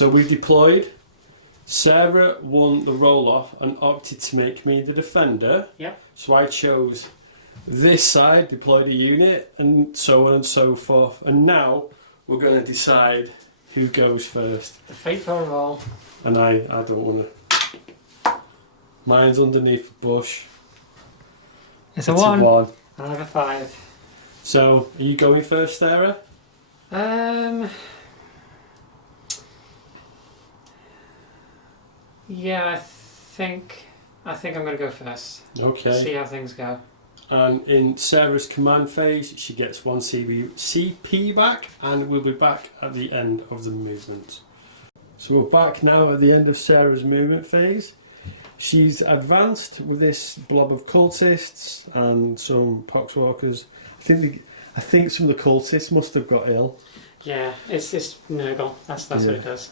So we deployed. Sarah won the roll-off and opted to make me the defender. Yep. So I chose this side, deployed a unit, and so on and so forth. And now we're going to decide who goes first. The fateful roll. And I don't want to. Mine's underneath the bush. It's a 1. A 1. I have a 5. So, are you going first, Sarah? Yeah, I think I'm going to go first. Okay. See how things go. And in Sarah's command phase, she gets 1 CP back, and we'll be back at the end of the movement. So we're back now at the end of Sarah's movement phase. She's advanced with this blob of cultists and some poxwalkers. I think some of the cultists must have got ill. Yeah, it's Nurgle. That's what it does.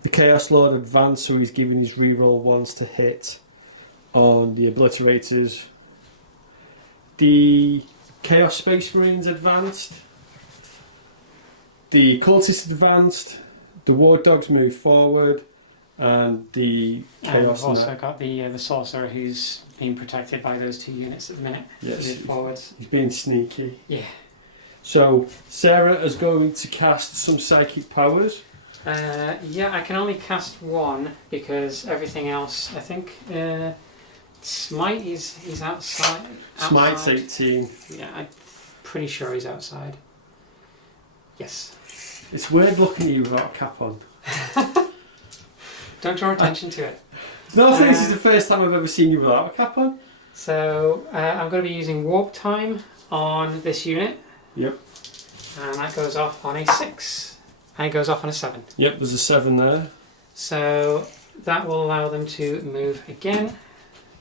The Chaos Lord advanced, so he's giving his reroll ones to hit on the Obliterators. The Chaos Space Marines advanced. The Cultists advanced. The War Dogs moved forward. And the Chaos... And we've also got the Sorcerer who's being protected by those 2 units at the minute. Yes, move forwards. He's being sneaky. Yeah. So, Sarah is going to cast some Psychic Powers. Yeah, I can only cast 1 because everything else, I think... Smite, he's outside. Smite's 18. Yeah, I'm pretty sure he's outside. Yes. It's weird looking at you without a cap on. Don't draw attention to it. No, I think this is the first time I've ever seen you without a cap on. So, I'm going to be using Warp Time on this unit. Yep. And that goes off on a 6. And it goes off on a 7. Yep, there's a 7 there. So, that will allow them to move again.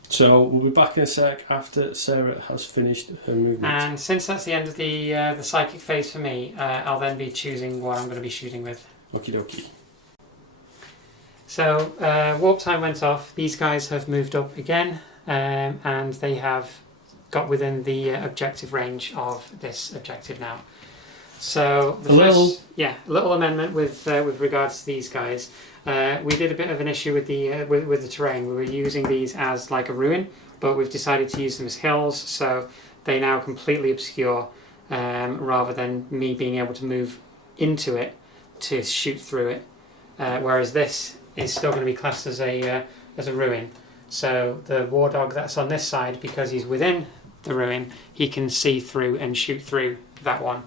So we'll be back in a sec after Sarah has finished her movement. And since that's the end of the psychic phase for me, I'll then be choosing what I'm going to be shooting with. Okie dokie. So warp time went off. These guys have moved up again, and they have got within the objective range of this objective now. So the little amendment with regards to these guys. We did a bit of an issue with the terrain. We were using these as like a ruin, but we've decided to use them as hills, so they now completely obscure, rather than me being able to move into it to shoot through it. Whereas this is still going to be classed as a ruin. So the war dog that's on this side, because he's within the ruin, he can see through and shoot through that one.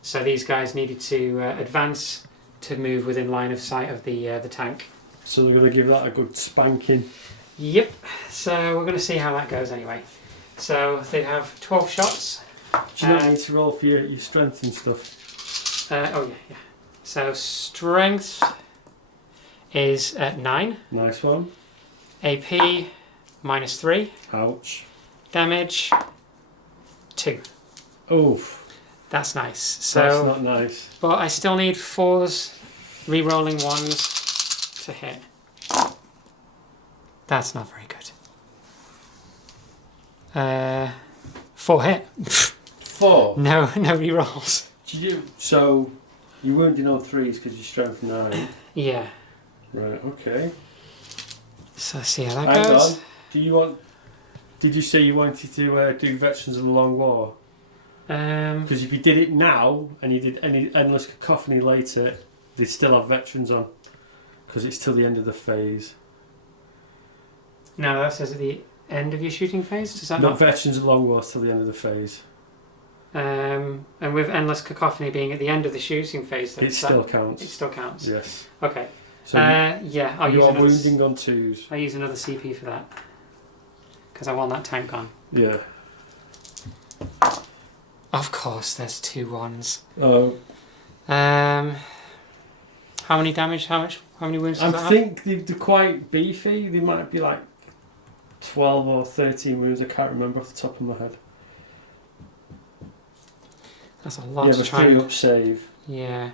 So these guys needed to advance to move within line of sight of the tank. So they're going to give that a good spanking. Yep. So we're going to see how that goes anyway. So they have 12 shots. Do you not need to roll for your strength and stuff? Oh yeah. So strength is at 9. Nice one. AP -3. Ouch. Damage 2. Oof. That's nice. So that's not nice. But I still need 4s, re-rolling 1s to hit. That's not very good. 4 hit. 4? No re-rolls. So you wounded on 3s because you're strength 9. Yeah. Right. Okay. So let's see how that goes. Hang on. Did you say you wanted to do Veterans of the Long War? Because if you did it now and you did any Endless Cacophony later, they'd still have Veterans on because it's till the end of the phase. No, that says at the end of your shooting phase. Does that not Veterans of the Long War till the end of the phase? And with Endless Cacophony being at the end of the shooting phase, it still counts. It still counts. Yes. Okay. So yeah, I'll use another. Wounding on 2s. I'll use another CP for that because I want that tank on. Yeah. Of course, there's 2 1s. Oh. How many damage? How many wounds? Does that I think they're quite beefy. They might be like 12 or 13 wounds. I can't remember off the top of my head. That's a lot. Yeah, but 3 up save. Yeah.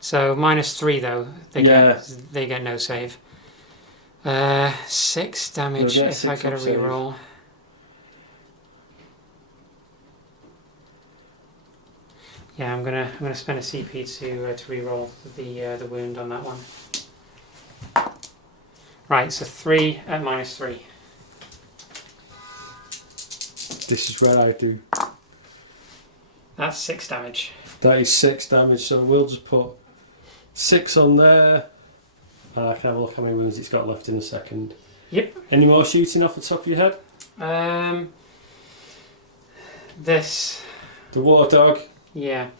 So -3 though. They get no save. 6 damage if I get a reroll. Yeah, I'm gonna spend a CP to re-roll the wound on that one. Right, so 3 at -3. This is where I do. That's 6 damage. That is 6 damage, so we'll just put 6 on there. I can have a look how many wounds it's got left in a second. Yep. Any more shooting off the top of your head? This. The War Dog. Yeah.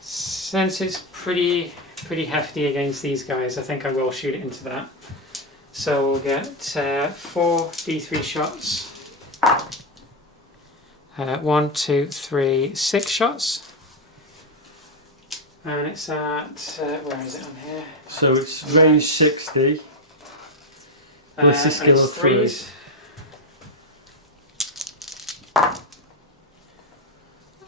Since it's pretty hefty against these guys, I think I will shoot it into that. So we'll get 4 D3 shots. 1, 2, 3, 6 shots. And it's at, where is it on here? So it's range 60. What's the skill of 3?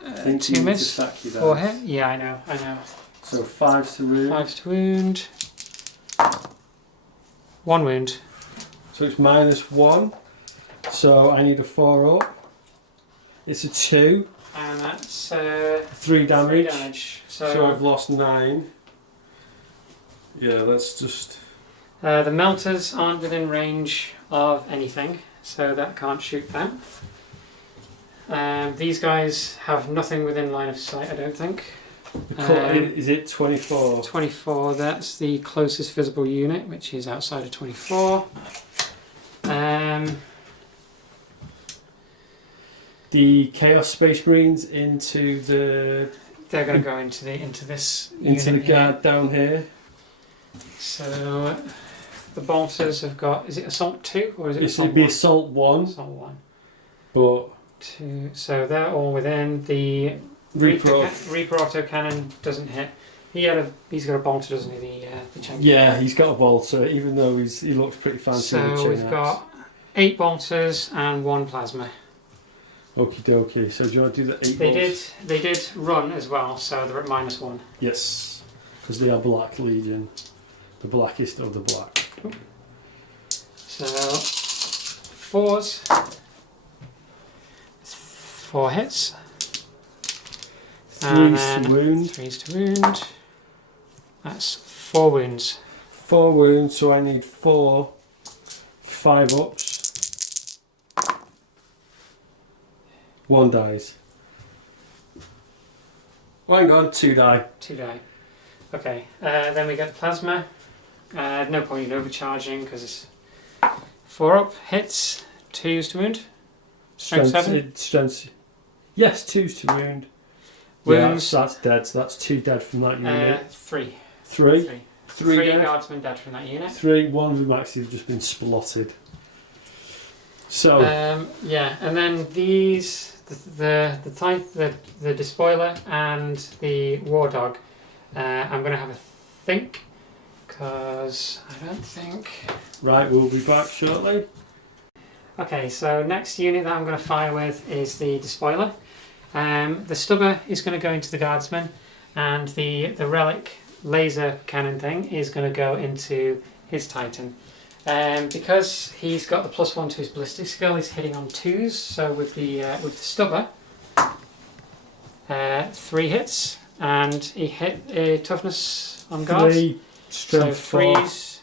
I think 2 miss, 4 hit. Yeah, I know. So 5 to wound. 5 to wound. 1 wound. So it's -1. So I need a 4 up. It's a 2. And that's 3 damage. 3 damage. So I've lost 9. Yeah, that's just... the melters aren't within range of anything, so that can't shoot them. These guys have nothing within line of sight, I don't think. Is it 24? 24, that's the closest visible unit, which is outside of 24. The Chaos Space Marines into the... They're going to go into this Into the unit here. guard down here. So the bolters have got, is it Assault 2 or is it Assault It'd be 1? Assault 1. Assault 1. But 2, so they're all within. The Reaper autocannon doesn't hit. He's got a bolter, doesn't he? The champion. yeah, he's got a bolter, even though he looks pretty fancy with a So chain we've axe. got 8 bolters and 1 plasma. Okie dokie. So do you want to do the 8 They bolts? did. They did run as well, so they're at -1. Yes, because they are Black Legion, the blackest of the black. So 4s. 4 hits. 3s to wound. 3s to wound. That's 4 wounds. 4 wounds, so I need 4 5-ups. 1 dies. Oh, hang on, 2 die. 2 die. Okay, then we get the plasma. No point in overcharging because it's 4 up, hits, 2s to wound. Strength 7? Strength. Yes, 2s to wound. Wounds. Yeah, that's dead, so that's 2 dead from that unit. 3. 3? 3 dead. guardsmen dead from that unit. 3, 1 of them actually have just been splotted. So, yeah, and then these, the despoiler and the war dog, I'm going to have a think, because I don't think... right, we'll be back shortly. Okay, so next unit that I'm going to fire with is the despoiler. The stubber is going to go into the guardsman, and the relic laser cannon thing is going to go into his titan. Because he's got the +1 to his ballistic skill, he's hitting on 2s. So with the stubber, 3 hits, and he hit a toughness on guards. 3, strength 4. 3s.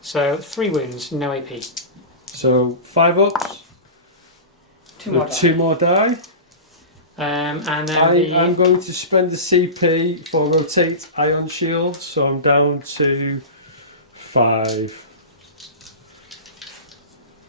So 3 wounds, no AP. So 5-ups. 2 more die. 2 more die. And then I'm going to spend the CP for rotate ion shield, so I'm down to 5.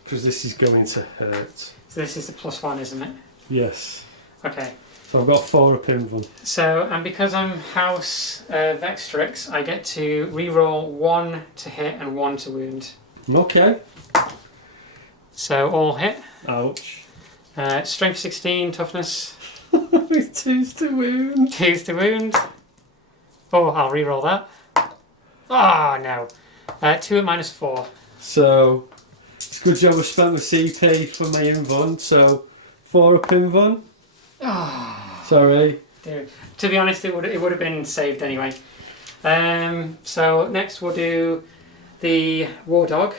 Because this is going to hurt. So this is the +1, isn't it? Yes. Okay. So I've got 4 up in them. So, and because I'm House Vextrix, I get to re-roll 1 to hit and 1 to wound. Okay. So all hit. Ouch. Strength 16, toughness. 2s to wound. 2s to wound. Oh, I'll re-roll that. Ah, no. 2 at -4. So, it's a good job I spent my CP for my invuln, so 4 up invuln. Sorry. Dude. To be honest, it would have been saved anyway. So next we'll do the War Dog.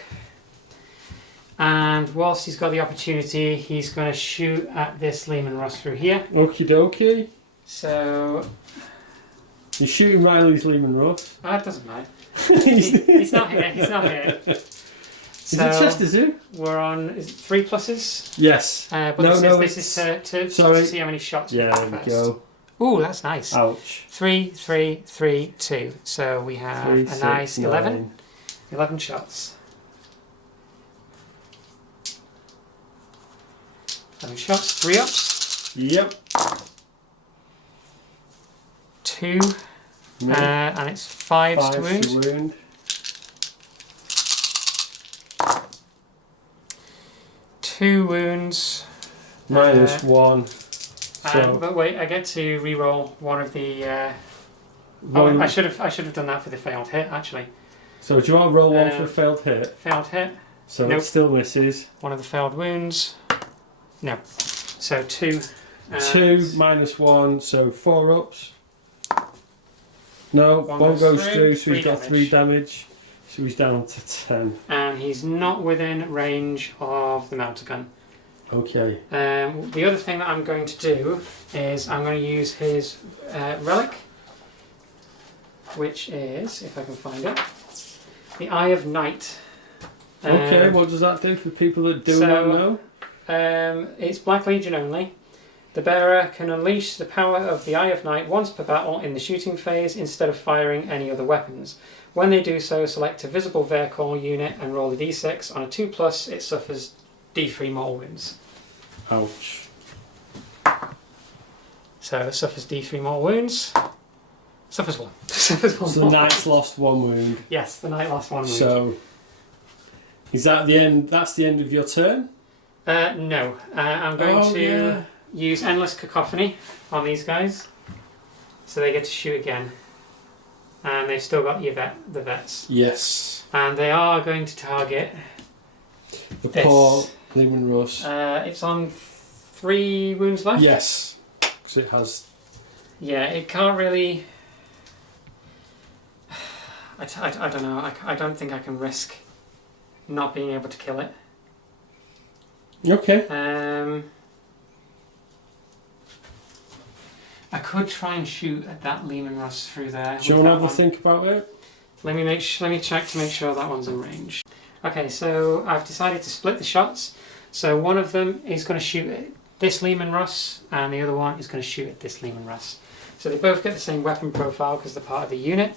And whilst he's got the opportunity, he's going to shoot at this Leman Russ through here. Okie dokie. So You're shooting Riley's Leman Russ. that doesn't matter. He's not here. He's not here. Is it Chester Zoo? We're on. Is it 3 pluses? Yes. But this is to see how many shots. Yeah, there we go. Ooh, that's nice. Ouch. 3, 3, 3, 2. So we have 3, a 6, nice 9. 11 shots. 11 shots. 3 ups. Yep. 2. No. And it's 5s to wound. To wound. 2 wounds. -1. So But wait, I get to re-roll one of the. one, I should have done that for the failed hit actually. so do you want to roll one for a failed hit? Failed hit. So Nope. it still misses. One of the failed wounds. No. So 2. 2 -1, so 4 ups. No, One one goes goes through, through, so 3 he's got damage. 3 damage. So he's down to 10. And he's not within range of the melter gun. Okay. The other thing that I'm going to do is I'm going to use his relic, which is, if I can find it, the Eye of Night. Okay, what does that do for people that do not know? It's Black Legion only. The bearer can unleash the power of the Eye of Night once per battle in the shooting phase instead of firing any other weapons. When they do so, select a visible vehicle unit and roll a d6. On a 2+, it suffers d3 more wounds. Ouch. So it suffers d3 more wounds. Suffers 1. Suffers 1 So the more. knight's lost 1 wound. Yes, the knight lost 1 wound. So, is that the end? That's the end of your turn? No. I'm going to use Endless Cacophony on these guys. So they get to shoot again. And they've still got the vets. Yes. And they are going to target The this. poor Leman Russ. It's on 3 wounds left. Yes. Because it has. Yeah, it can't really. I don't know. I don't think I can risk not being able to kill it. Okay. I could try and shoot at that Leman Russ through there. Do you want to have a think about it? Let me check to make sure that one's in range. Okay, so I've decided to split the shots. So one of them is going to shoot at this Leman Russ, and the other one is going to shoot at this Leman Russ. So they both get the same weapon profile because they're part of the unit.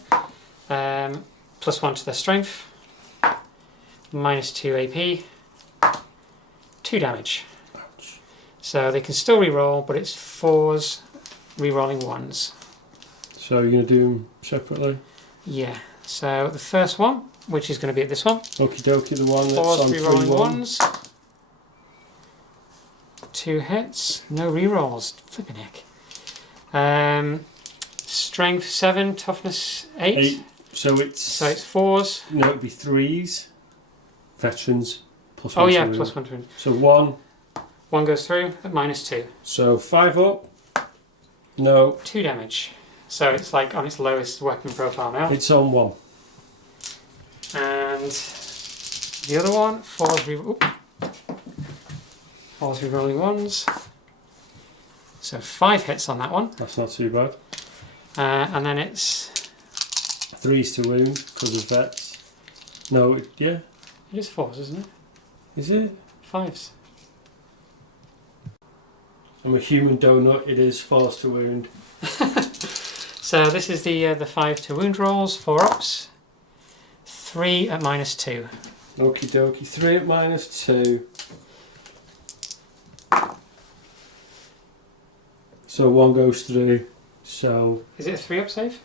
+1 to their strength. -2 AP. 2 damage. Ouch. So they can still re-roll, but it's 4s re-rolling 1s. So you're going to do them separately? Yeah. So the first one, which is going to be at this one. Okie dokie, the one that's 4s on re-rolling 3-1. 1s. 2 hits. No re-rolls. Flipping heck. Strength 7, toughness 8. 8. So it's 4s. No, it'd be 3s. Veterans +1. Oh yeah, to wound. +1 to wound. So 1. 1 goes through at -2. So 5 up. No, 2 damage. So it's like on its lowest weapon profile now. it's on 1. And the other one, 4s re-rolling 1s. So 5 hits on that one. That's not too bad. And then it's 3s to wound because of vets. No, yeah. It is 4s, isn't it? Is it? 5s. I'm a human donut. It is 4s to wound. So this is the 5 to wound rolls, 4 ups, 3 at -2. Okie dokie. 3 at -2. So 1 goes through. So Is it a 3 up save?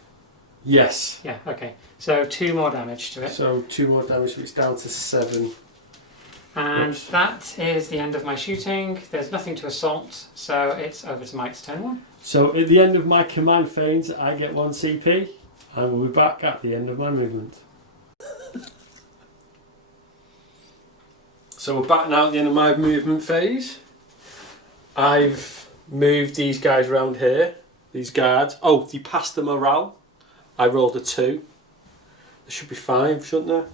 yes. Yeah, okay. So 2 more damage to it. So 2 more damage, so it's down to 7. And Oops. that is the end of my shooting. There's nothing to assault, so it's over to Mike's turn 1. So at the end of my command phase, I get 1 CP, and we'll be back at the end of my movement. So we're back now at the end of my movement phase. I've moved these guys around here, these guards. Oh, they passed the morale. I rolled a 2. There should be 5, shouldn't there?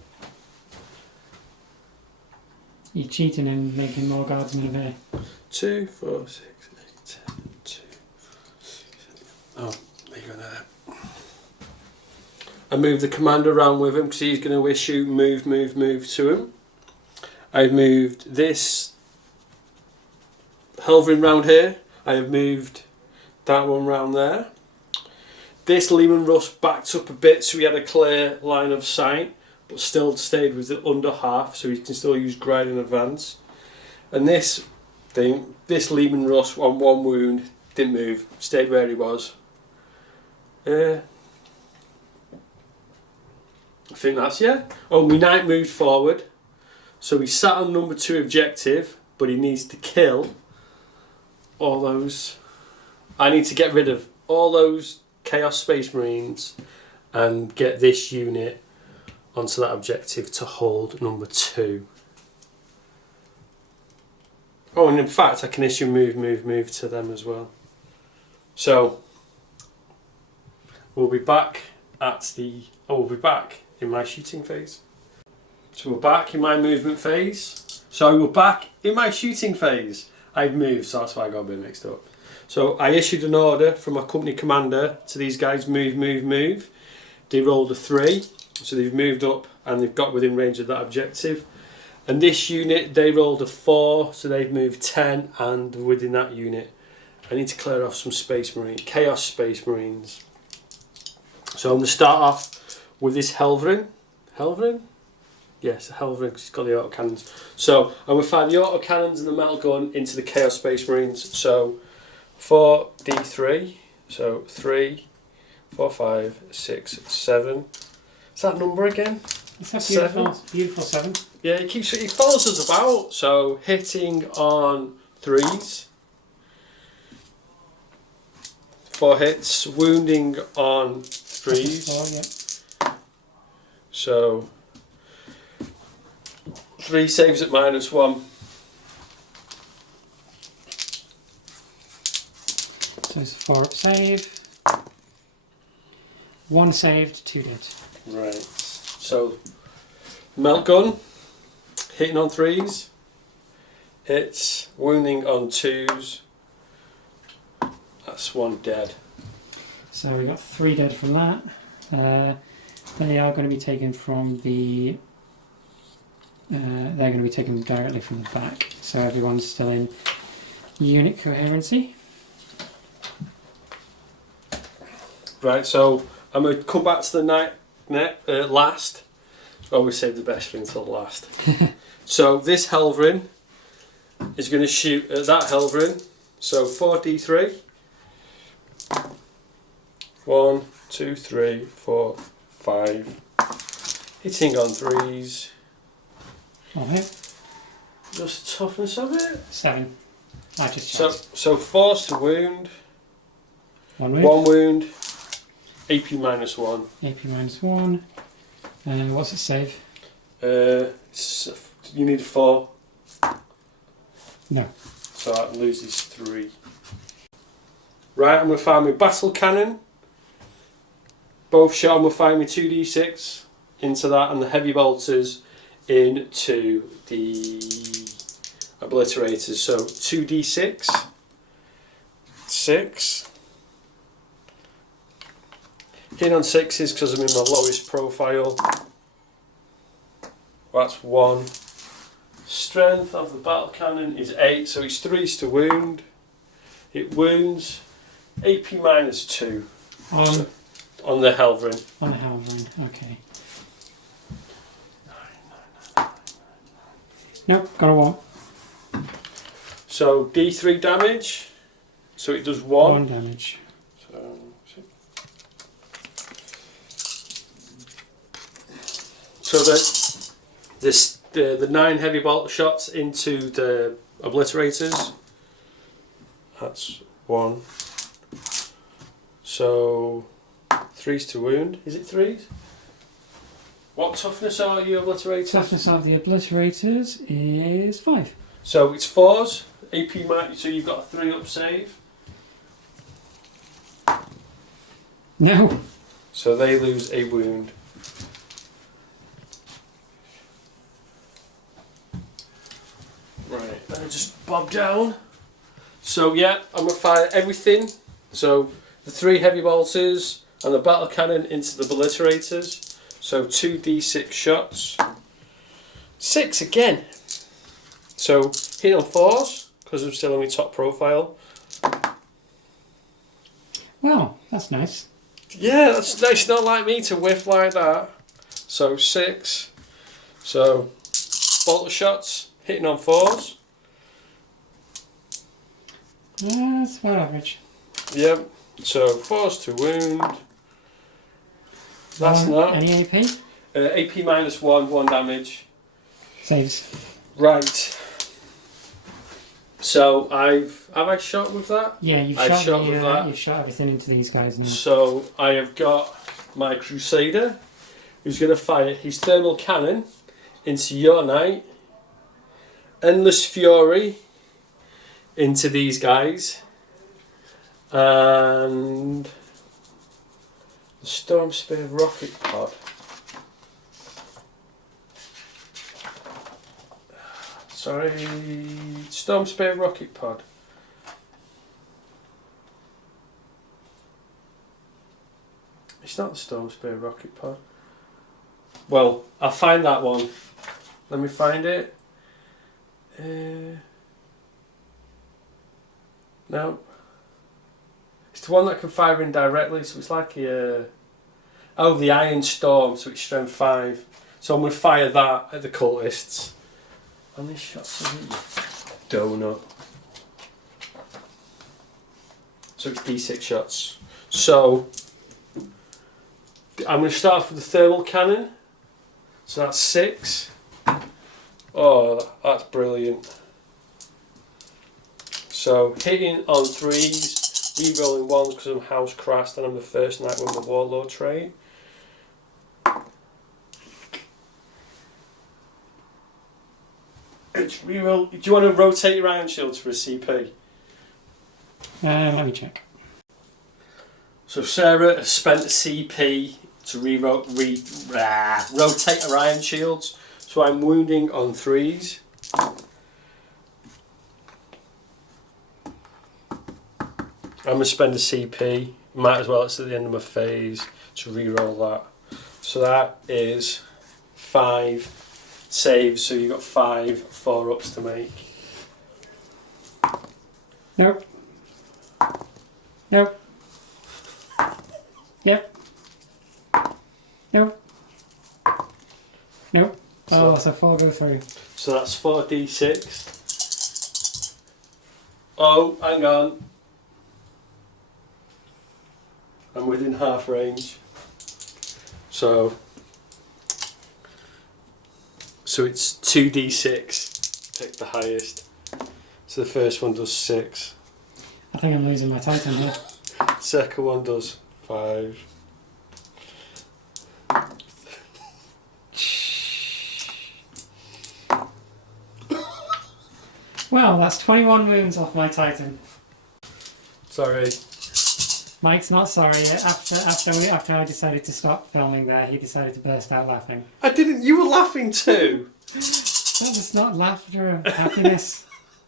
You're cheating and making more guardsmen of here. 2, 4, 6, 8, 10, 2, 7, Oh, there you go there. I move the commander around with him because he's going to issue move to him. I've moved this Helverin round here. I have moved that one round there. This Leman Russ backed up a bit so he had a clear line of sight, but still stayed with the under half so he can still use grind in advance. And this Leman Russ on one wound didn't move, stayed where he was. I think that's, yeah. Oh, my knight moved forward. So he sat on number 2 objective, but he needs to kill all those. I need to get rid of all those Chaos Space Marines and get this unit onto that objective to hold number 2. Oh, and in fact, I can issue move to them as well. So we'll be back we'll be back in my shooting phase. So we're back in my movement phase. So we're back in my shooting phase. I've moved, so that's why I got a bit mixed up. So I issued an order from my company commander to these guys, move. They rolled a 3, so they've moved up and they've got within range of that objective. And this unit, they rolled a 4, so they've moved 10, and within that unit, I need to clear off some Chaos Space Marines. So I'm going to start off with this Helverin. Helverin? Yes, Helverin, because he's got the autocannons. So I'm going to fire the autocannons and the metal gun into the Chaos Space Marines. So 4d3, so 3, 4, 5, 6, 7. Is that number again? It's a beautiful 7. Yeah, he follows us about. So hitting on 3s, 4 hits, wounding on 3s. 4, yeah. So 3 saves at -1. So it's a 4 up save. 1 saved, 2 dead. Right. So melt gun, hitting on 3s, hits, wounding on 2s. That's 1 dead. So we got 3 dead from that. They are going to be taken from the. They're going to be taken directly from the back. So everyone's still in unit coherency. Right. So I'm going to come back to the last. Always save the best thing until last. So this Helverin is going to shoot at that Helverin. So 4d3. 1, 2, 3, 4, 5. Hitting on 3s. Oh, yeah. Just toughness of it. 7. I just checked. So force to wound. 1 wound. 1 wound. AP -1. AP -1. What's it save? You need a 4. No. So that loses 3. Right, I'm going to fire my battle cannon. Both shot, I'm going to fire my 2d6 into that, and the heavy bolters into the obliterators. So 2d6. 6. Hitting on 6s because I'm in my lowest profile. That's 1. Strength of the battle cannon is 8, so it's 3s to wound. It wounds. AP -2 on the Helverin. On the Helverin, okay. Nope, got a 1. So D3 damage. So it does 1. 1 damage. So the 9 heavy bolt shots into the obliterators. That's 1. So 3s to wound. Is it 3s? What toughness are your obliterators? Toughness of the obliterators is 5. So it's 4s. AP might. So you've got a 3 up save. No. So they lose a wound. Right, let me just bob down. So yeah, I'm going to fire everything. So the 3 heavy bolters and the battle cannon into the Militarators. So 2d6 shots. 6 again. So hit on 4s because I'm still on my top profile. Well, that's nice. Yeah, that's nice. Not like me to whiff like that. So 6. So bolter shots hitting on 4s. That's about average. Yep. So 4s to wound. That's not. Any AP? AP -1, 1 damage. Saves. Right. So have I shot with that? Yeah, you've I've shot with that. You've shot everything into these guys now. So I have got my Crusader, who's going to fire his thermal cannon into your knight. Endless Fury into these guys. And the Storm Spear rocket pod. Sorry, Storm Spear rocket pod. It's not the Storm Spear rocket pod. Well, I'll find that one. Let me find it. No. It's the one that can fire indirectly, so it's like a... Oh, the Iron Storm, so it's strength 5. So I'm going to fire that at the cultists. How many shots are these? Donut. So it's D6 shots. So I'm going to start off with the thermal cannon. So that's 6. Oh, that's brilliant. So hitting on 3s, re-rolling 1s because I'm house crashed and I'm the first knight with my warlord trait. It's re-roll. Do you want to rotate your iron shields for a CP? Let me check. So Sarah has spent a CP to rotate her iron shields. So I'm wounding on 3s. I'm going to spend a CP. Might as well, it's at the end of my phase, to re-roll that. So that is 5 saves, so you've got 5 4-ups to make. Nope. Nope. Yep. Nope. Nope. Oh, so 4 go through. So that's 4d6. Oh, hang on. I'm within half range. So it's 2d6. Pick the highest. So the first one does 6. I think I'm losing my Titan here. Second one does 5. Well, that's 21 wounds off my Titan. Sorry. Mike's not sorry. After I decided to stop filming there, he decided to burst out laughing. I didn't. You were laughing too. That was not laughter of happiness.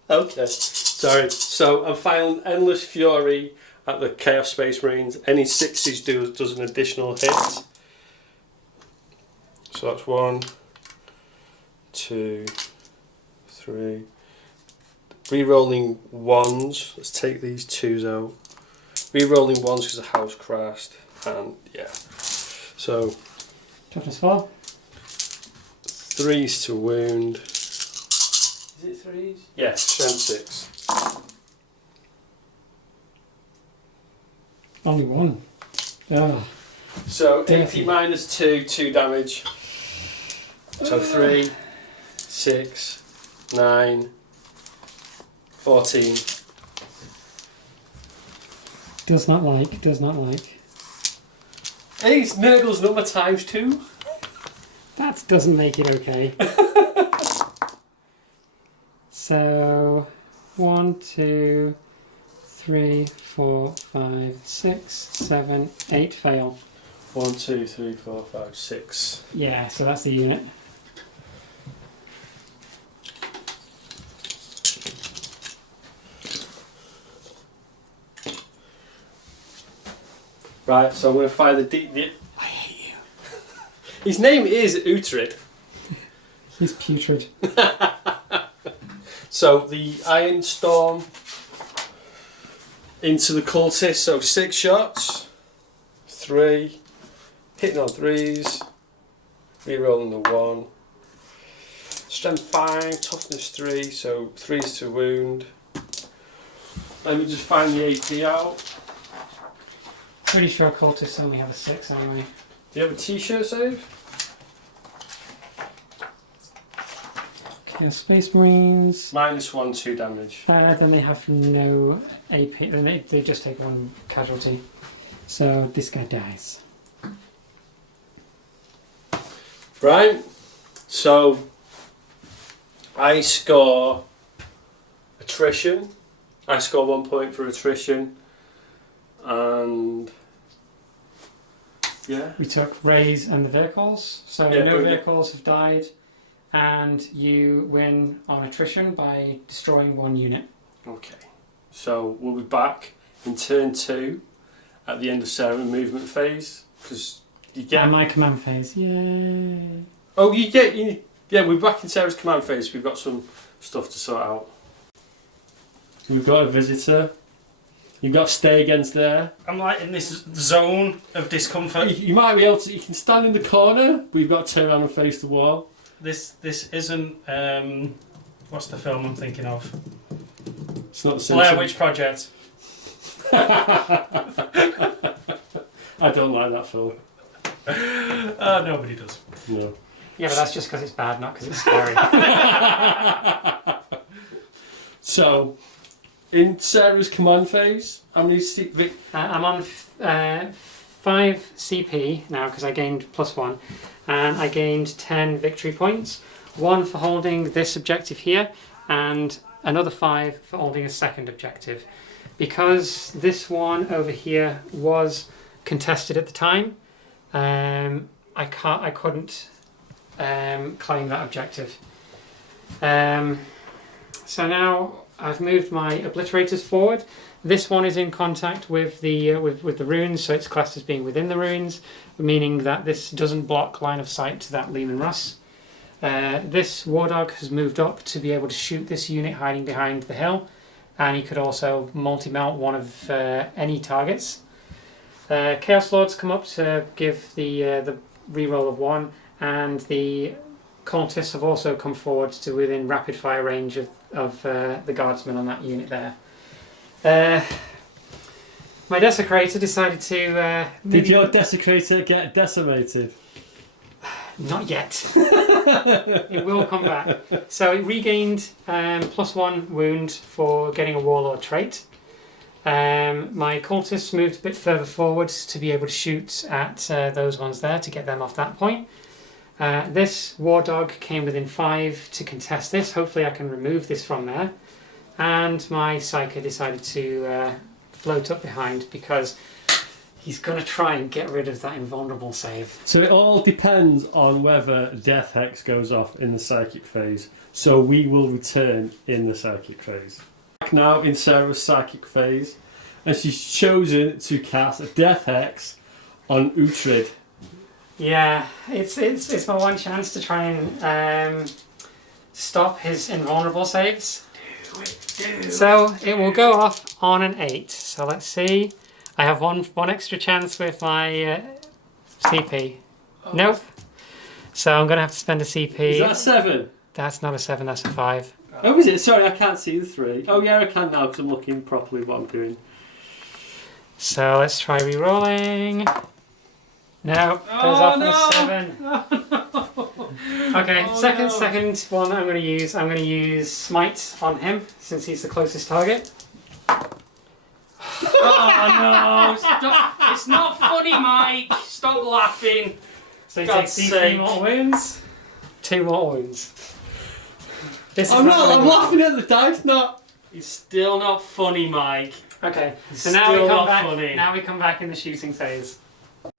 Okay. Sorry. So I'm firing Endless Fury at the Chaos Space Marines. Any 6s does an additional hit. So that's 1, 2, 3. Re-rolling 1s. Let's take these 2s out. Re-rolling 1s because the house crashed. And yeah. So Toughness 4. 3s to wound. Is it 3s? Yes, strength 6. Only 1. Oh. So Dirty. AP -2, 2 damage. So 3, 6, 9, 14. Does not like. Hey, it's Nurgle's number ×2. That doesn't make it okay. So 1, 2, 3, 4, 5, 6, 7, 8 fail. 1, 2, 3, 4, 5, 6. Yeah, so that's the unit. Right, so I'm going to fire the I hate you. His name is Uhtred. He's putrid. So the Iron Storm into the cultist, so 6 shots, 3, hitting on 3s, rerolling the 1, strength 5, toughness 3, so 3s to wound. Let me just find the AP out. Pretty sure cultists only have a 6 anyway. Do you have a t-shirt save? Okay, Space Marines. -1, 2 damage. Then they have no AP. Then they just take 1 casualty. So this guy dies. Right, so I score attrition. I score 1 point for attrition, and yeah. We took Rays and the vehicles, so Yeah, no but- vehicles have died, and you win on attrition by destroying 1 unit. Okay, so we'll be back in turn 2 at the end of Sarah movement phase, because you get. And my command phase, yay! Oh, yeah, we're back in Sarah's command phase. We've got some stuff to sort out. We've got a visitor. You've got to stay against there. I'm like in this zone of discomfort. You might be able to. You can stand in the corner, but you've got to turn around and face the wall. This isn't. What's the film I'm thinking of? It's not the Blair same. Witch Project. I don't like that film. Nobody does. No. Yeah, but that's just because it's bad, not because it's scary. So, in Sarah's command phase, how many I'm on 5 CP now because I gained +1, and I gained 10 victory points. 1 for holding this objective here, and another 5 for holding a second objective. Because this one over here was contested at the time, I couldn't claim that objective. So now I've moved my obliterators forward. This one is in contact with the with the runes, so it's classed as being within the runes, meaning that this doesn't block line of sight to that Leman Russ. This war dog has moved up to be able to shoot this unit hiding behind the hill, and he could also multi-melt one of any targets. Chaos Lords come up to give the reroll of 1, and the cultists have also come forward to within rapid fire range of the Guardsman on that unit there. My Desecrator decided to... Did your Desecrator get decimated? Not yet. It will come back. So it regained +1 wound for getting a Warlord trait. My cultists moved a bit further forwards to be able to shoot at those ones there to get them off that point. This War Dog came within 5 to contest this. Hopefully I can remove this from there. And my Psyker decided to float up behind because he's going to try and get rid of that invulnerable save. So it all depends on whether Death Hex goes off in the Psychic phase. So we will return in the Psychic phase. Back now in Sarah's Psychic phase, and she's chosen to cast a Death Hex on Uhtred. Yeah, it's my one chance to try and stop his invulnerable saves. So it will go off on an 8. So let's see. I have one extra chance with my CP. Nope. So I'm going to have to spend a CP. Is that a 7? That's not a 7, that's a 5. Oh, is it? Sorry, I can't see the 3. Oh, yeah, I can now because I'm looking properly what I'm doing. So let's try re-rolling. No, goes off on a 7. Okay, second one that I'm going to use Smite on him since he's the closest target. Oh no! Stop. It's not funny, Mike. Stop laughing. So he God's takes sake. 3 more wounds. 2 more wounds. This is I'm not really laughing at the dice, not. It's still not funny, Mike. Okay, so It's now we still come not back. funny. Now we come back in the shooting phase.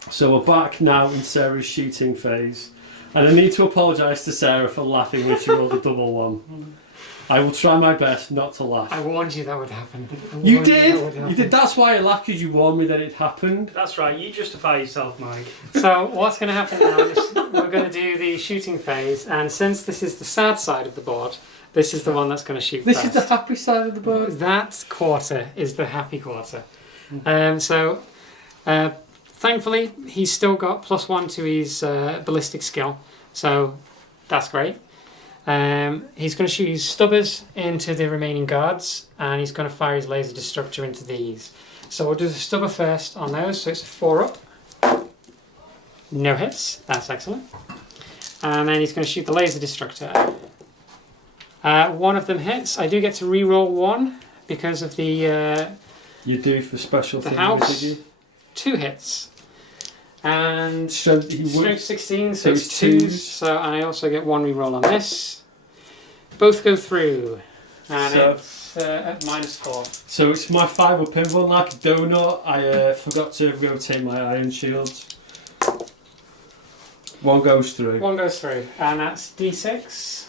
So we're back now in Sarah's shooting phase. And I need to apologise to Sarah for laughing when she rolled a double 1. I will try my best not to laugh. I warned you that would happen. You did. You did. That's why I laughed, because you warned me that it happened. That's right. You justify yourself, Mike. So what's going to happen now is we're going to do the shooting phase, and since this is the sad side of the board, this is the one that's going to shoot This first. is the happy side of the board. That quarter is the happy quarter. Thankfully, he's still got +1 to his ballistic skill, so that's great. He's going to shoot his stubbers into the remaining guards, and he's going to fire his laser destructor into these. So we'll do the stubber first on those, so it's a 4 up. No hits, that's excellent. And then he's going to shoot the laser destructor. One of them hits. I do get to re-roll 1 because of the You do for special the things, house. did you? 2 hits. And So he would. strength 16, so so it's it's 2s. twos. So I also get 1 re-roll on this. Both go through. And So- it's at -4. So it's my 5 up pinball like a donut. I forgot to rotate my iron shields. 1 goes through. 1 goes through. And that's D6.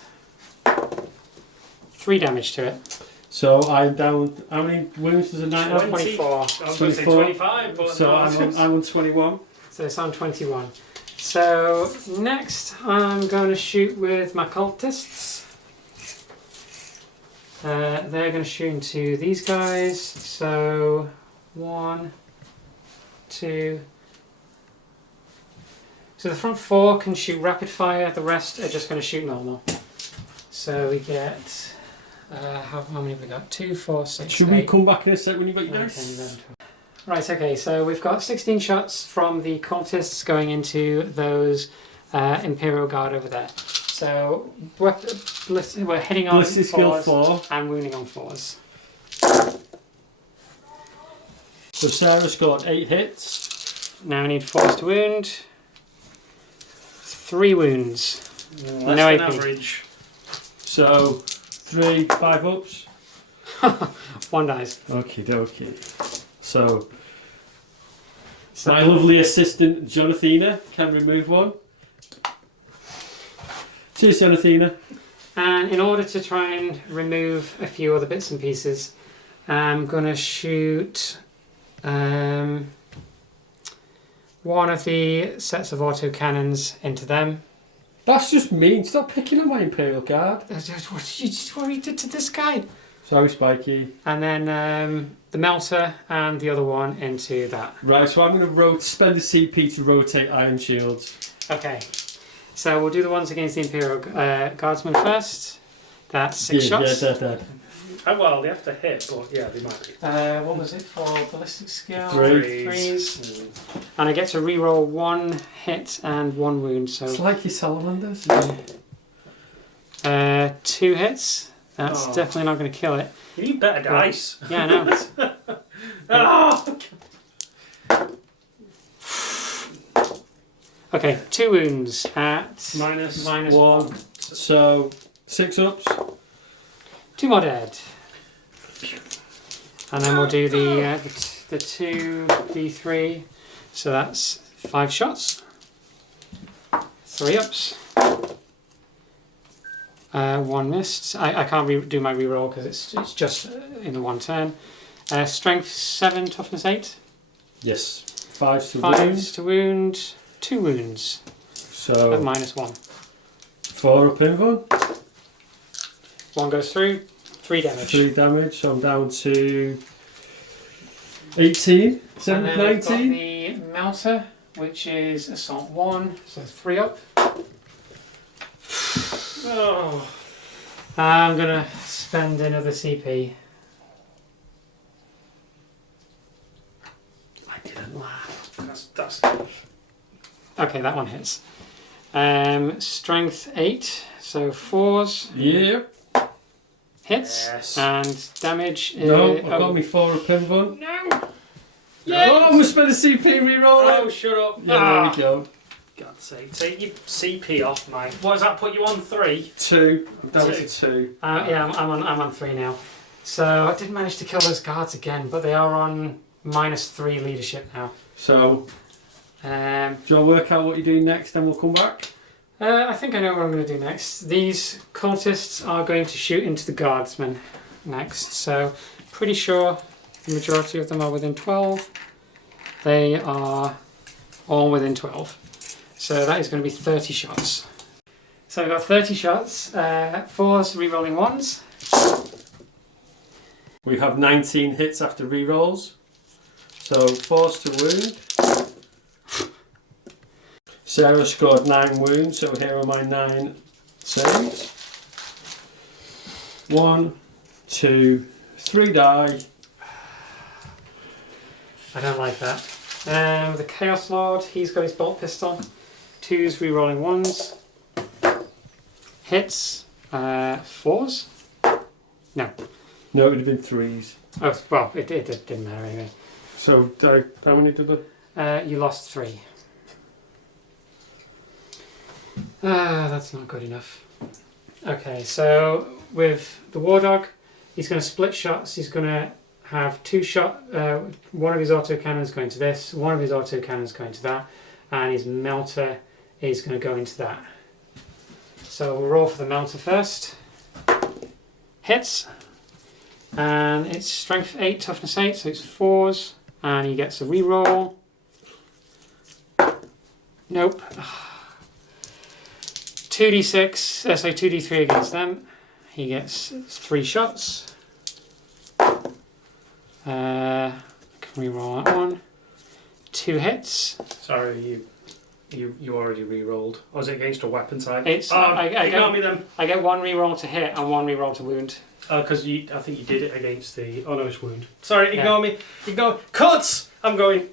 3 damage to it. So I'm down. How many wounds does a knight have? 24. I was going to say 24. 25, but So no, I'm on 21. So it's on 21. So next I'm going to shoot with my cultists. They're going to shoot into these guys. So 1, 2. So the front 4 can shoot rapid fire. The rest are just going to shoot normal. So we get how many have we got? 2, 4, 6. Should 8, we come back in a sec when you've got your 9, dice? 10, 11, 12. Right, okay, so we've got 16 shots from the cultists going into those Imperial Guard over there. So we're hitting on Ballistic skill 4s 4. and wounding on 4s. So Sarah scored 8 hits. Now I need 4s to wound. 3 wounds. less No than AP. average. So 3, 5 ups. 1 dies. Okie dokie. So So my lovely assistant Jonathina can remove 1. Cheers, Jonathina. And in order to try and remove a few other bits and pieces, I'm going to shoot one of the sets of auto cannons into them. That's just mean. Stop picking on my Imperial Guard. What you did to this guy? Sorry, Spiky. And then the melter and the other one into that. Right, so I'm going to spend a CP to rotate iron shields. Okay. So we'll do the ones against the Imperial Guardsman first. That's 6 shots. Yeah, dead. Oh, well, they have to hit, but yeah, they might be. What was it for ballistic skill? 3. 3s. And I get to re-roll 1 hit and 1 wound. So It's like your salamanders. 2 hits. That's Oh. definitely not going to kill it. You need better dice. Yeah, I know. Oh! Okay, 2 wounds at Minus minus 1. 1. So 6 ups. 2 more dead. And then we'll do the 2 D3. So that's 5 shots. 3 ups. 1 missed. I can't do my reroll because it's just in the 1 turn. Strength 7, toughness 8. Yes. 5s to 5s wound. to wound. 2 wounds at So -1. 4 up in 1. 1 goes through. 3 damage. 3 damage. So I'm down to 18. 7, And then we've got 19. the melter, which is assault 1, so 3 up. Oh. I'm gonna spend another CP. I didn't laugh. That's Okay, that one hits. Strength 8, so 4s Yep. hits, Yes. and damage. No, I've got me 4 up in 1. No! Oh, I'm going to spend a CP reroll. Oh, shut up. Yeah, there we go. God's sake. Take your CP off, mate. What does that put you on? 3? 2. I'm down to 2. 2. Yeah, I'm on 3 now. So I did manage to kill those guards again, but they are on -3 leadership now. So, do you want to work out what you're doing next, then we'll come back? I think I know what I'm going to do next. These cultists are going to shoot into the Guardsman next. So, pretty sure the majority of them are within 12. They are all within 12. So that is going to be 30 shots. So I've got 30 shots, 4s, re-rolling 1s. We have 19 hits after re-rolls. So 4s to wound. Sarah scored 9 wounds, so here are my 9 saves. 1, 2, 3 die. I don't like that. The Chaos Lord, he's got his bolt pistol. 2s, re-rolling 1s. Hits, 4s? No. No, it would have been 3s. Oh, well, it didn't matter anyway. So, how many did it? You lost 3. That's not good enough. Okay, so with the War Dog, he's going to split shots. He's going to have 2 shot. One of his autocannons going to this, one of his autocannons going to that, and his melter is going to go into that. So we'll roll for the melter first. Hits. And it's strength 8, toughness 8, so it's 4s. And he gets a reroll. Nope. 2d6, so 2d3 against them. He gets 3 shots. I can reroll that one. 2 hits. Sorry, you already re-rolled. Or was it against a weapon type? It's Ignore me then. I get 1 reroll to hit and 1 reroll to wound. Because I think you did it against the... Oh no, it's wound. Sorry, ignore me. Ignore... Cuts! I'm going.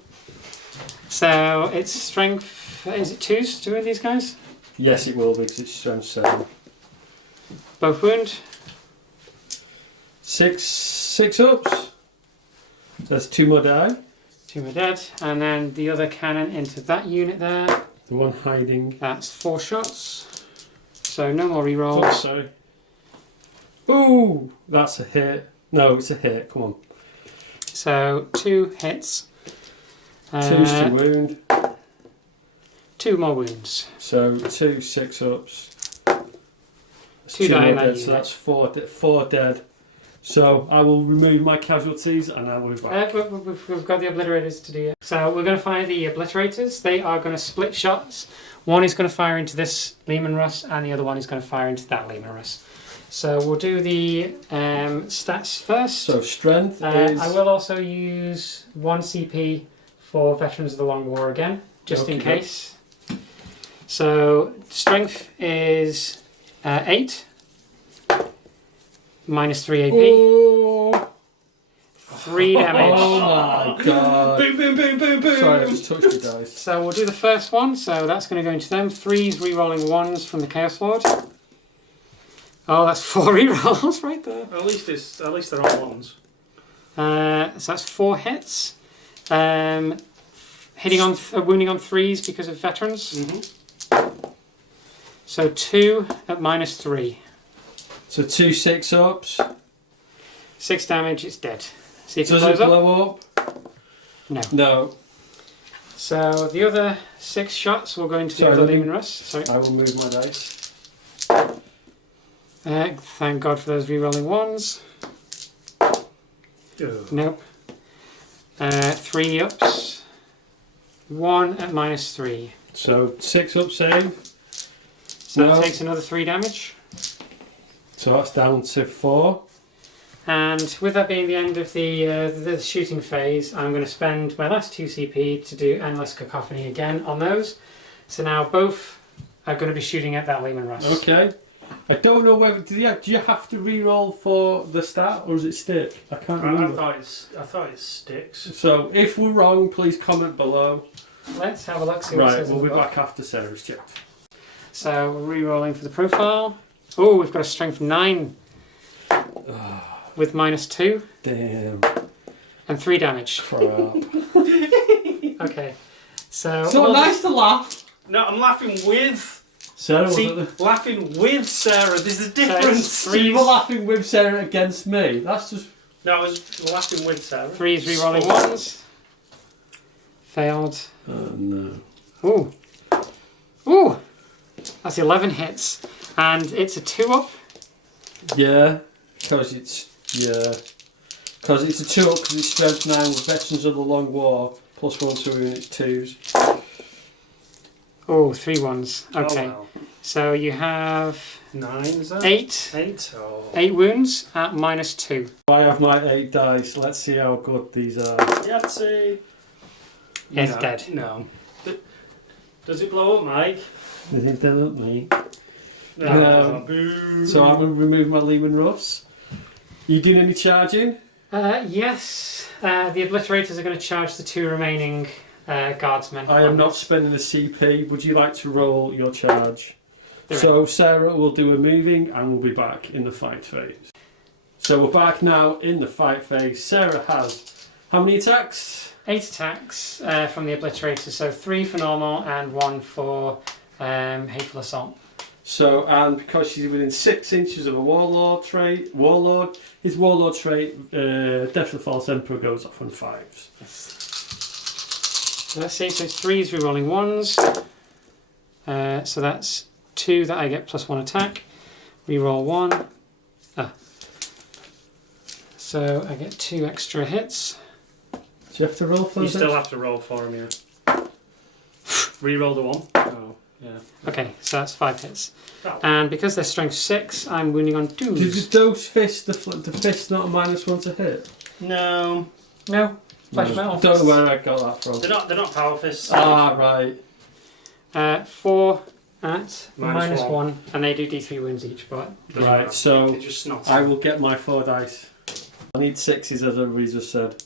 So it's strength... Is it 2s to wound these guys? Yes, it will because it's strength 7. Both wound. 6 ups. There's 2 more die. 2 more dead. And then the other cannon into that unit there. The one hiding. That's 4 shots. So no more rerolls. Oh, sorry. Ooh, that's a hit. No, it's a hit. Come on. So 2 hits. 2's to wound. 2 more wounds. So 2 6 ups. That's 2 die in that dead, unit. so that's 4 dead. So I will remove my casualties and I will be back. We've got the obliterators to do it. So we're going to fire the obliterators. They are going to split shots. One is going to fire into this Leman Russ and the other one is going to fire into that Leman Russ. So we'll do the stats first. So strength is... I will also use 1 CP for Veterans of the Long War again, just in case. So strength is 8. Minus 3 AP. Oh. 3 damage. Oh my god. Boom, boom, boom, boom, boom. Sorry, I just touched the dice. So we'll do the first one. So that's going to go into them. 3s, re-rolling 1s from the Chaos Lord. Oh, that's 4 re-rolls right there. At least they're all ones. So that's 4 hits. Hitting on, wounding on 3s because of veterans. Mm-hmm. So 2 at minus 3. So 2 6 ups. 6 damage, it's dead. See if Does it it blows up. blow up? No. No. So the other 6 shots will go into the other Leman Russ. Sorry. I will move my dice. Thank God for those re-rolling 1s. Ugh. Nope. 3 ups. 1 at minus 3. So 6 up save. So No. that takes another 3 damage. So that's down to 4. And with that being the end of the shooting phase, I'm going to spend my last 2 CP to do Endless Cacophony again on those. So now both are going to be shooting at that Leman Russ. Okay. I don't know whether do you have to re-roll for the stat or does it stick? I can't I remember. thought it sticks. So if we're wrong, please comment below. Let's have a look. See what it Right, says we'll in be the book. back after Sarah's check. So we're re-rolling for the profile. Oh, we've got a strength 9 with minus 2 Damn. and 3 damage. Crap. Okay. So So nice to laugh. No, I'm laughing with. Sarah See, wasn't laughing with Sarah. There's a it's difference. So you were laughing with Sarah against me. That's just... No, I was laughing with Sarah. 3s re-rolling 1s. Failed. Oh no. Ooh. Ooh. That's 11 hits. And it's a 2-up. Yeah, because it's a 2-up because it's strength 9 with Veterans of the Long War, +1 to wound, it's 2s. Oh, 3 ones. Okay. Oh, wow. So you have 9, is that? 8. 8? Oh. 8 wounds at -2. I have my 8 dice. Let's see how good these are. Yahtzee! It's No, dead. No. Does it blow up, Mike? They think they look me. No. No. Boo. So I'm going to remove my Leman Russ. You doing any charging? Yes. The Obliterators are going to charge the 2 remaining Guardsmen. I am not spending a CP. Would you like to roll your charge? They're So Sarah will do a moving and we'll be back in the fight phase. So we're back now in the fight phase. Sarah has how many attacks? 8 attacks from the Obliterators. So 3 for normal and 1 for Hateful Assault. So, and because she's within 6 inches of a Warlord, his Warlord trait, Death of the False Emperor goes off on 5s. Yes. So let's see, so it's 3s rerolling 1s. So that's 2 that I get +1 attack. Reroll 1. So I get 2 extra hits. Do you have to roll for You those? still have to roll for him, yeah. Reroll the 1. Oh, yeah. Okay, so that's 5 hits. Oh. And because they're strength 6, I'm wounding on 2s. Did the dose fist, the fist not a -1 to hit? No. No, flesh metal. Don't know where I got that from. They're not power fists. Ah, right. 4 at Minus -1, and they do D3 wounds each, but Doesn't Right, matter. so They just snot. I will get my 4 dice. I need 6s as everybody just said.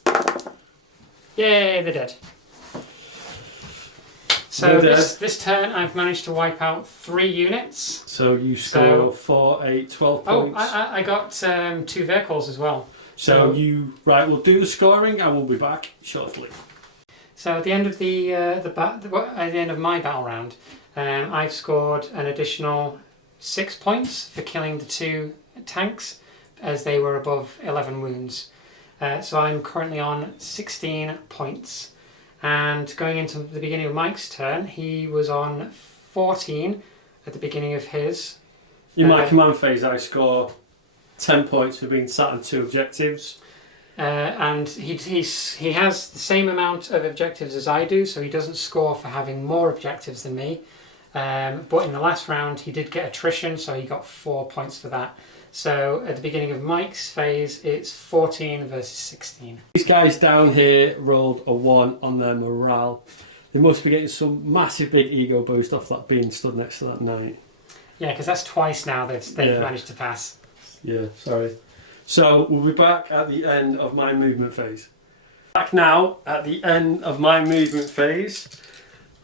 yay, they're dead. So They're this turn I've managed to wipe out 3 units. So you score 4, 8, 12 Oh, points. I got 2 vehicles as well. So you, right, we'll do the scoring and we'll be back shortly. So at the end of at the end of my battle round, I've scored an additional 6 points for killing the 2 tanks, as they were above 11 wounds. So I'm currently on 16 points. And going into the beginning of Mike's turn, he was on 14 at the beginning of his. In my command phase, I score 10 points for being sat on 2 objectives. And he has the same amount of objectives as I do, so he doesn't score for having more objectives than me. But in the last round, he did get attrition, so he got 4 points for that. So at the beginning of Mike's phase, it's 14 versus 16. These guys down here rolled a 1 on their morale. They must be getting some massive big ego boost off that being stood next to that knight. Yeah, because that's twice now they've managed to pass. Yeah, sorry. So we'll be back at the end of my movement phase. Back now at the end of my movement phase.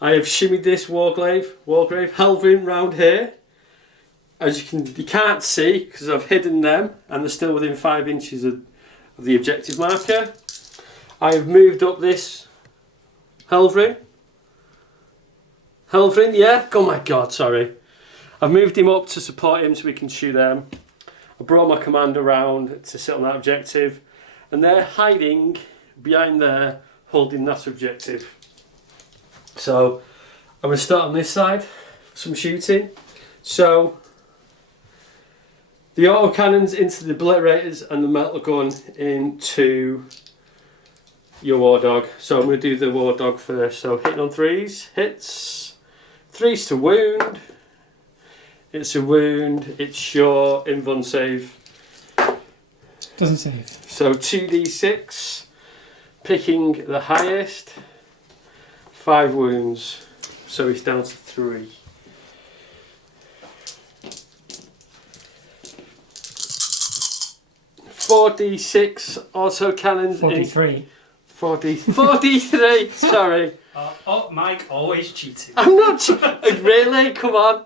I have shimmied this Wargrave Helvin round here. As you can't see because I've hidden them and they're still within 5 inches of the objective marker. I have moved up this Helvin, yeah? Oh my god, sorry. I've moved him up to support him so we can shoot them. I brought my commander around to sit on that objective and they're hiding behind there holding that objective. So I'm going to start on this side for some shooting. So the autocannons into the obliterators and the metal gun into your war dog. So I'm going to do the war dog first. So hitting on 3s, hits, 3s to wound. It's a wound, it's your invuln save. Doesn't save. So 2d6, picking the highest, 5 wounds. So he's down to 3. .46 auto cannons. 43. 43. Sorry. Oh, Mike always cheating. I'm not. Really? Come on.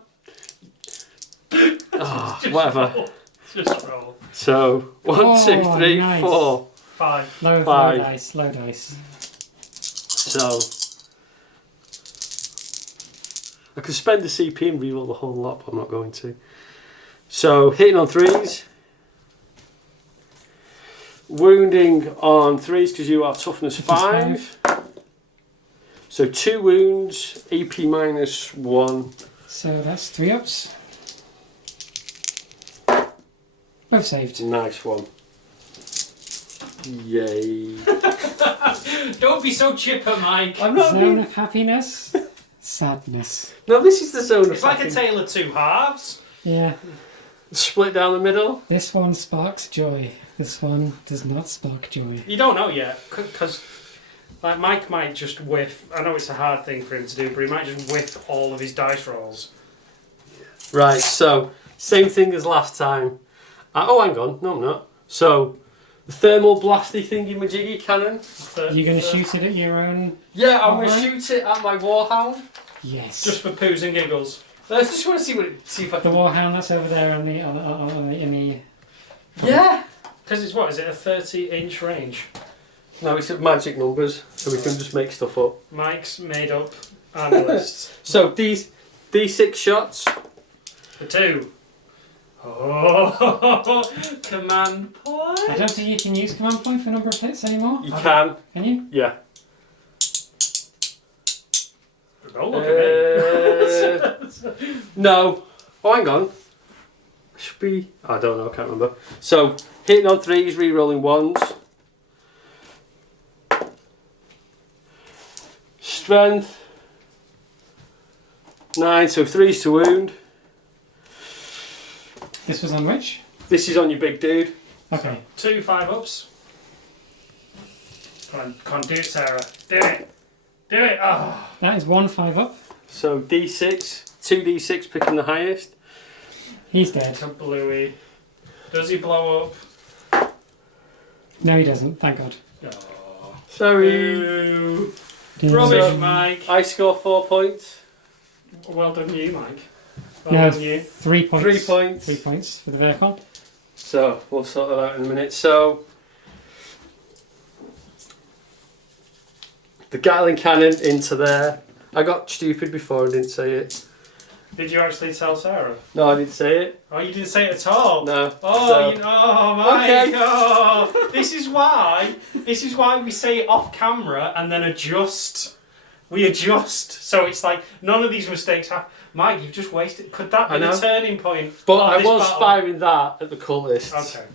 Oh, whatever. Roll. Just roll. So 1, 2, 3, nice. 4. 5. Low 5. dice, low dice. So I could spend the CP and reroll the whole lot, but I'm not going to. So hitting on 3s. Wounding on 3s because you are toughness 5. So 2 wounds, AP -1. So that's 3 ups. Both saved. Nice one. Yay. Don't be so chipper, Mike. I'm not Zone of happiness, sadness. No, this is the zone of It's like a happiness. tale of two halves. Yeah. Split down the middle. This one sparks joy. This one does not spark joy. You don't know yet, because like Mike might just whiff. I know it's a hard thing for him to do, but he might just whiff all of his dice rolls. Right, so same thing as last time. Oh, hang on. No, I'm not. So, the thermal blasty thingy majiggy cannon. You're going to shoot it at your own... Yeah, I'm going to Alright. shoot it at my Warhound. Yes. Just for poos and giggles. I just want to see if I the can... Warhound that's over there on the Yeah! Because it's what? Is it a 30-inch range? No, it's magic numbers, so we can just make stuff up. Mike's made up analyst. So, these D6 shots. For 2. Oh, command point. I don't think you can use command point for number of hits anymore. You can. Can you? Yeah. Don't look at me. No. Oh, hang on. Should be... I don't know, I can't remember. So, hitting on 3s, re-rolling 1s. Strength. 9, so 3s to wound. This was on which? This is on your big dude. Okay. 2 5-ups. Come on, do it, Sarah. Do it. Do it. Oh. That is 1 5-up. So D6, 2D6 picking the highest. He's dead. It's a bluey. Does he blow up? No, he doesn't. Thank God. Oh. Sorry. Boo. Did- Rubbish, Mike. I score 4 points. Well done, you, Mike. Well No, done, you. 3 points. 3 points. 3 points for the vehicle. So we'll sort that out in a minute. So the Gatling cannon into there. I got stupid before and didn't say it. Did you actually tell Sarah? No, I didn't say it. Oh, you didn't say it at all. No. Oh, So- oh my Okay. God! This is why we say it off camera and then adjust. We adjust, so it's like none of these mistakes happen. Mike, you've just wasted. Could that I be the know. turning point? But of I this was battle? firing that at the cultists. Okay.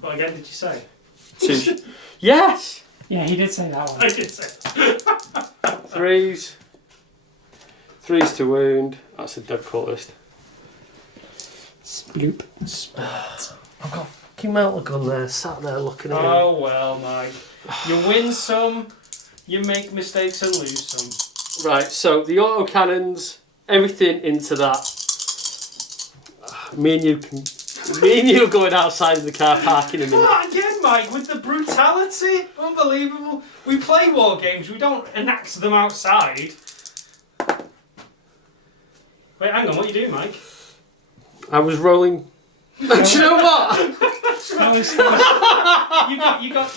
What again did you say? Two. Yes. Yeah, he did say that one. I did say. 3s. 3s to wound. That's a dead cultist. Sploop. I've got fucking metal gun there, sat there looking at me. Oh well, Mike. You win some, you make mistakes and lose some. Right, so the auto cannons, everything into that. Me and you are going outside of the car park in a minute. Ah, again, Mike, with the brutality, unbelievable. We play war games. We don't enact them outside. Wait, hang on. What you doing, Mike? I was rolling. Do you know what? That was,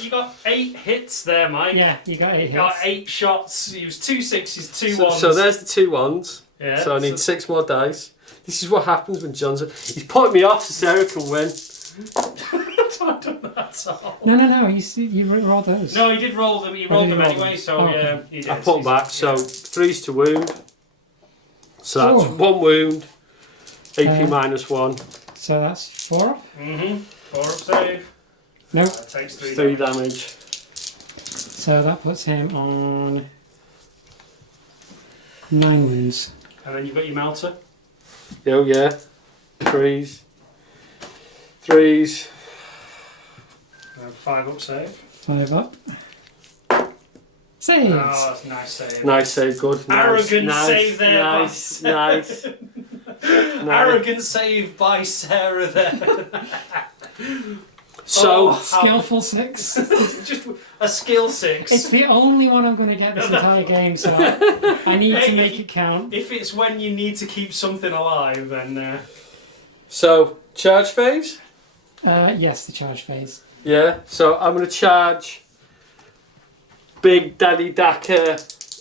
You got 8 hits there, Mike. yeah, you got 8 hits. You got 8 shots. It was 2 6s, 2 1s. So there's the 2 1s. Yeah. So I need 6 more dice. This is what happens when John's. He's putting me off so Sarah can win. I've done that at all. No, you rolled those. No, he did roll them. He Oh, rolled did them he roll anyway. them? So Oh, okay. yeah, he did. I put them back. So Yeah. 3s to wound. So that's Oh. 1 wound. AP minus 1. So that's 4 up? 4 up save. Nope. That takes 3 3 damage. damage. So that puts him on 9 wounds. And then you've got your melter. Oh yeah. 3s. 3s. 5 up save. 5 up. Saves! Oh, that's a nice save. Nice save, good. Nice, Arrogant nice, save there, Nice, boss. nice. Arrogant save by Sarah there. So, Oh. Skillful 6. Just a skill 6. It's the only one I'm going to get this entire game, so I need to make it count. If it's when you need to keep something alive, then so charge phase? Yes, the charge phase. Yeah, so I'm going to charge Big Daddy Daka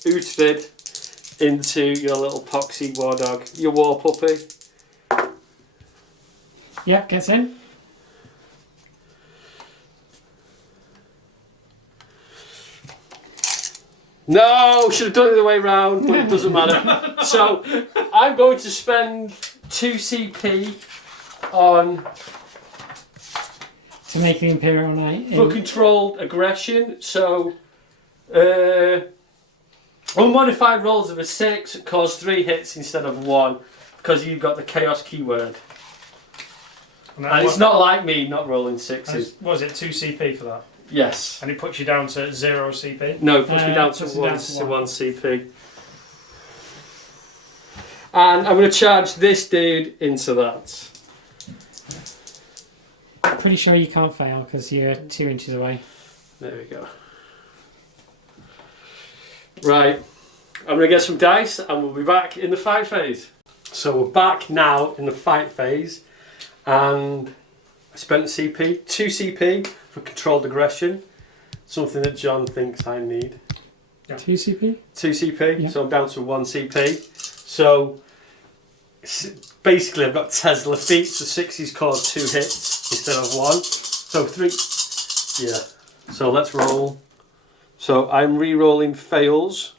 Utrid into your little poxy war dog, your war puppy. Yep, gets in. No, should have done it the other way round, but it doesn't matter. So, I'm going to spend 2 CP on to make the Imperial Knight for controlled aggression. So, unmodified rolls of a 6 cause 3 hits instead of 1 because you've got the chaos keyword. And it's not like me not rolling 6s. Was it 2 CP for that? Yes. And it puts you down to 0 CP? No, it puts me down to 1 CP. And I'm going to charge this dude into that. Pretty sure you can't fail because you're 2 inches away. There we go. Right. I'm going to get some dice and we'll be back in the fight phase. So we're back now in the fight phase. And I spent CP, 2 CP for controlled aggression. Something that John thinks I need. Yeah. 2 CP? 2 CP, yeah. So I'm down to 1 CP. So basically I've got Tesla feet, so 6s cause 2 hits instead of 1. So 3. Yeah. So let's roll. So I'm re-rolling fails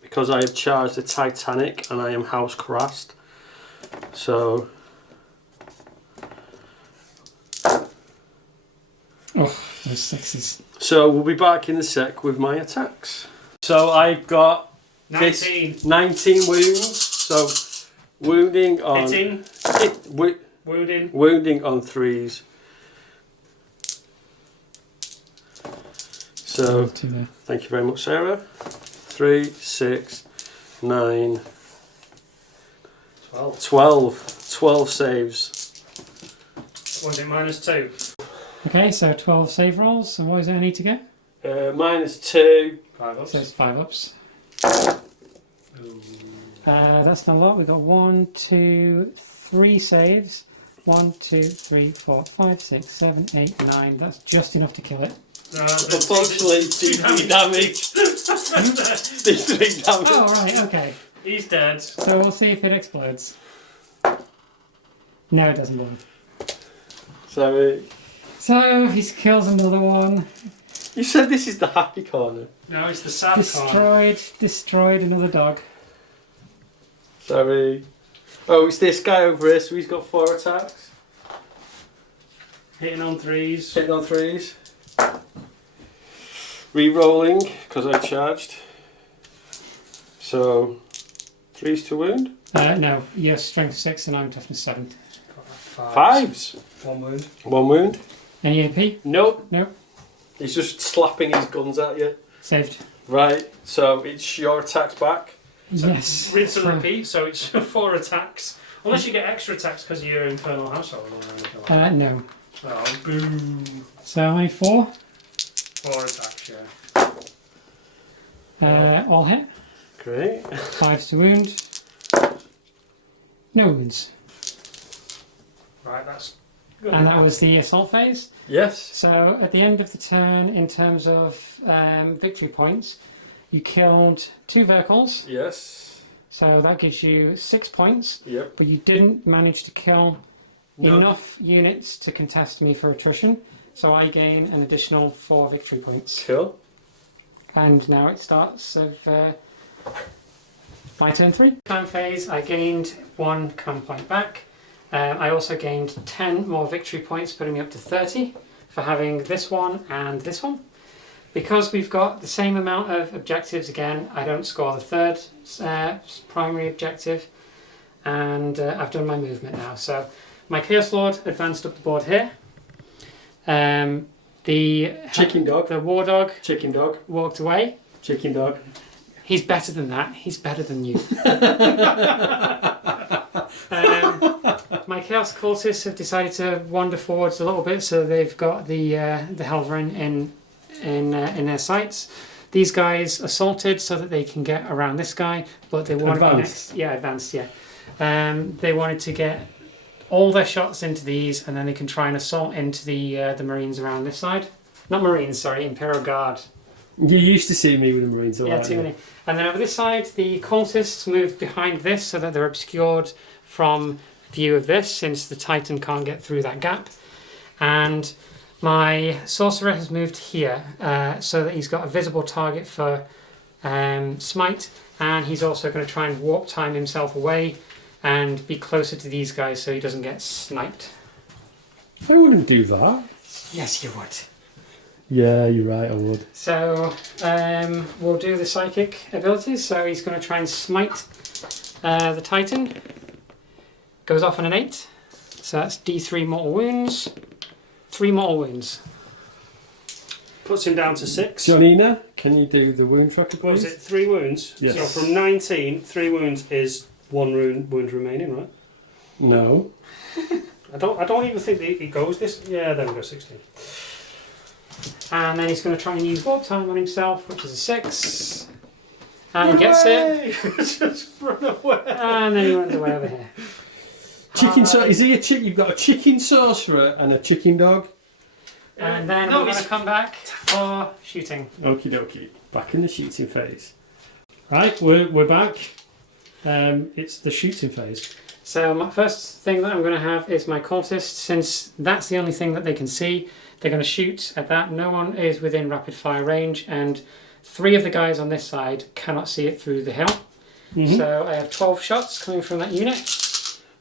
because I have charged the Titanic and I am house crassed. So oh, those 6s. So we'll be back in a sec with my attacks. So I got 19. 19 wounds. So wounding on Hitting. Wounding. Wounding on 3s. So thank you very much, Sarah. 3, 6, 9, 12 saves. Was it -2? Okay, so 12 save rolls. And what is it I need to get? -2. 5 ups. So it's 5 ups. That's not a lot. We've got 1, 2, 3 saves. 1, 2, 3, 4, 5, 6, 7, 8, 9. That's just enough to kill it. Unfortunately, D3 damage. D3 damage. Oh, right, okay. He's dead. So we'll see if it explodes. No, it doesn't bother. So he kills another one. You said this is the happy corner. No, it's the sad corner. Destroyed another dog. Sorry. Oh, it's this guy over here, so he's got 4 attacks. Hitting on 3s. Hitting on 3s. Re-rolling, because I charged. So, 3s to wound? No, you're strength 6 and I'm toughness 7. 5s. 1 wound. 1 wound. Any AP? Nope. Nope. He's just slapping his guns at you. Saved. Right, so it's your attacks back. Yes. Rinse and repeat, so it's 4 attacks. Unless you get extra attacks because of your infernal household or anything like that. No. Oh, boom. So only 4. 4 attacks, yeah. All hit. Great. 5s to wound. No wounds. Right, that's good. And that was the assault phase. Yes. So at the end of the turn, in terms of victory points, you killed 2 vehicles. Yes. So that gives you 6 points. Yep. But you didn't manage to kill enough units to contest me for attrition. So I gain an additional 4 victory points. Cool. And now it starts of my turn 3. Time phase, I gained 1 command point back. I also gained 10 more victory points, putting me up to 30 for having this one and this one. Because we've got the same amount of objectives again, I don't score the 3rd primary objective, and I've done my movement now. So my Chaos Lord advanced up the board here. The Chicken dog. The War Dog. Chicken dog. Walked away. Chicken dog. He's better than that. He's better than you. My Chaos Cultists have decided to wander forwards a little bit, so they've got the Helverin in their sights. These guys assaulted so that they can get around this guy, but they wanted advanced. Advanced. They wanted to get all their shots into these, and then they can try and assault into the Marines around this side. Not Marines, sorry, Imperial Guard. You used to see me with the Marines. Yeah, too many. And then over this side, the cultists moved behind this so that they're obscured from view of this, since the Titan can't get through that gap. And my sorcerer has moved here so that he's got a visible target for smite, and he's also going to try and warp time himself away and be closer to these guys so he doesn't get sniped. I wouldn't do that. Yes, you would. Yeah, you're right, I would. So we'll do the psychic abilities. So he's going to try and smite the Titan. Goes off on an 8. So that's D3 mortal wounds. 3 mortal wounds. Puts him down to 6. Johnina, can you do the wound tracker, What was please? it? 3 wounds? Yes. So from 19, 3 wounds is 1 wound remaining, right? No. I don't even think it goes this. Yeah, there we go, 16. And then he's going to try and use warp time on himself, which is a 6. And he gets it. Just run away. And then he runs away over here. Is he a chick? You've got a chicken sorcerer and a chicken dog. And then No, we're going he's- to come back for shooting. Okie dokie. Back in the shooting phase. Right, we're back. It's the shooting phase. So my first thing that I'm going to have is my cultists. Since that's the only thing that they can see, they're going to shoot at that. No one is within rapid fire range, and 3 of the guys on this side cannot see it through the hill. Mm-hmm. So I have 12 shots coming from that unit.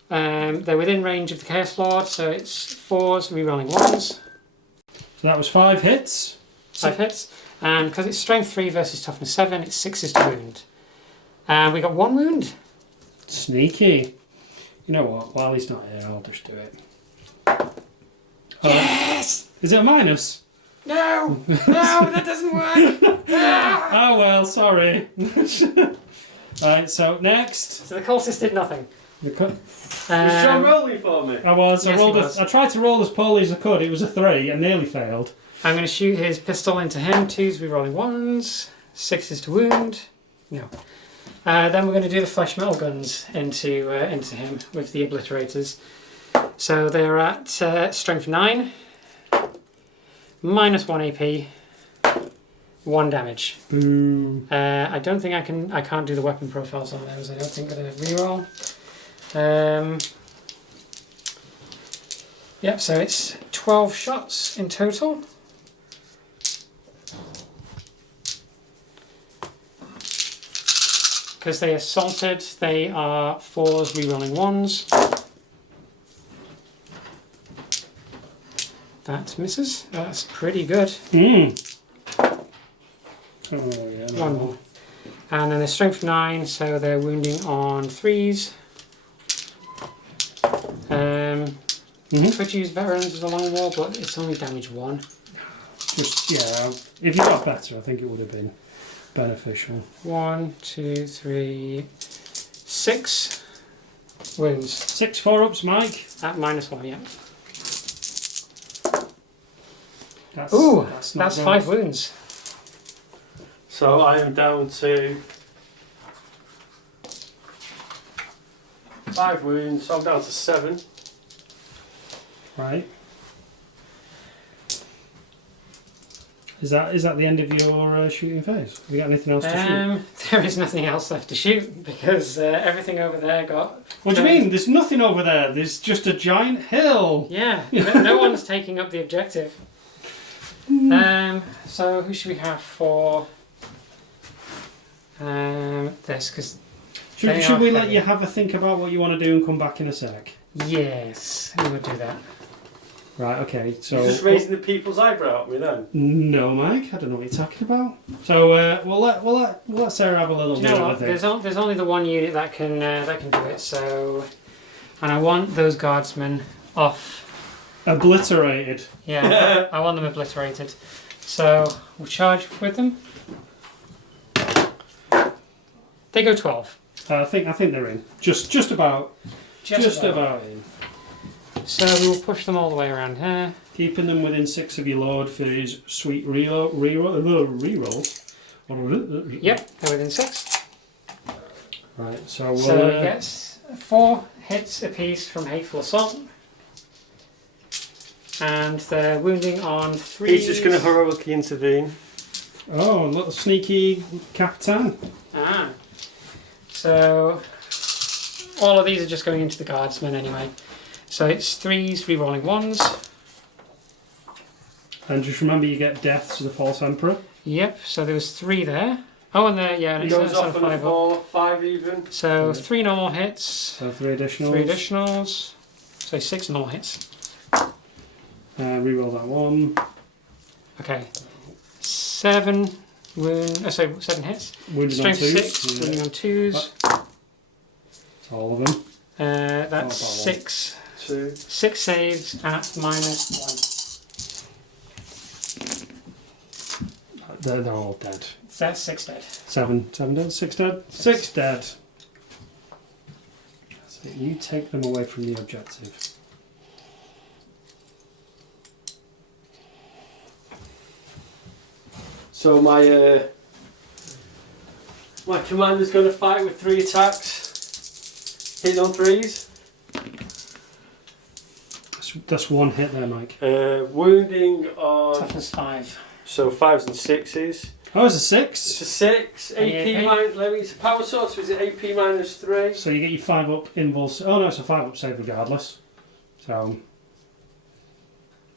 They're within range of the Chaos Lord, so it's 4s, rerolling 1s. So that was 5 hits. 5 hits. And because it's strength 3 versus toughness 7, it's 6s to wound. And we got 1 wound. Sneaky. You know what? While he's not here, I'll just do it. Yes! Is it a minus? No! No, that doesn't work! Oh well, sorry. Right, so next. So the cultist did nothing. Was John rolling for me? I was. Yes, I rolled. he was. I tried to roll as poorly as I could. It was a 3. I nearly failed. I'm going to shoot his pistol into him. 2s rerolling 1s. 6s to wound. No. Then we're going to do the flesh metal guns into him with the obliterators. So they're at strength 9, minus 1 AP, 1 damage. Boo. I don't think I can't do the weapon profiles on those. I don't think I'm going to reroll. Yep. So it's 12 shots in total. Because they assaulted, they are 4s rerolling 1s. That misses. That's pretty good. Oh yeah. No. 1 more. And then they're strength 9, so they're wounding on 3s. Could use veterans as a long war, but it's only damage 1. Just yeah. If you got better, I think it would have been beneficial. 1, 2, 3, 6 wounds. 6 4-ups, Mike. At minus 1, yeah. That's, Ooh, that's that's good. 5 wounds. So I am down to 5 wounds, so I'm down to 7. Right. Is that the end of your shooting phase? Have you got anything else to shoot? There is nothing else left to shoot because everything over there got... What do you mean? There's nothing over there. There's just a giant hill. Yeah, no one's taking up the objective. So who should we have for this? Because Should we let you have a think about what you want to do and come back in a sec? yes, we would do that. Right, okay, so... You're just raising the people's eyebrow at me then? No, Mike, I don't know what you're talking about. So we'll let Sarah have a little Do you bit know of a what? think. There's only the one unit that can do it. So, and I want those guardsmen off. Obliterated. Yeah, I want them obliterated. So we'll charge with them. They go 12. I think they're in. Just about. Just about in. So we will push them all the way around here. Keeping them within 6 of your lord for his sweet rerolls. Yep, they're within 6. Right, so we'll... So he gets 4 hits apiece from Hateful Assault. And they're wounding on 3. He's just going to heroically intervene. Oh, a little sneaky Capitan. Ah. So all of these are just going into the guardsmen anyway. So it's 3s, rerolling 1s. And just remember you get deaths to the False Emperor. Yep, so there was 3 there. Oh, and there, yeah, and He it's goes sort off of on a 5 up. 4, 5 even. So Yeah. 3 normal hits, So 3 additionals. 3 additionals. So 6 normal hits. Reroll that 1. Okay. 7 wound. So 7 hits. Wounded Strength on 2s. 6. Wounding on 2s. That's all of them. That's Oh, 6. 2. 6 saves at -1. They're all dead. So that's 6 dead. 7 dead. 6 dead. 6 dead. So you take them away from the objective. So my commander's going to fight with 3 attacks, hitting on 3s. That's 1 hit there, Mike. Wounding on Toughness 5. so 5s and 6s. Oh, it's a 6. It's a 6. AP minus. Let me. It's a power sword, so is it AP minus 3? So you get your 5 up invulse. Oh no, it's a 5 up save regardless. So.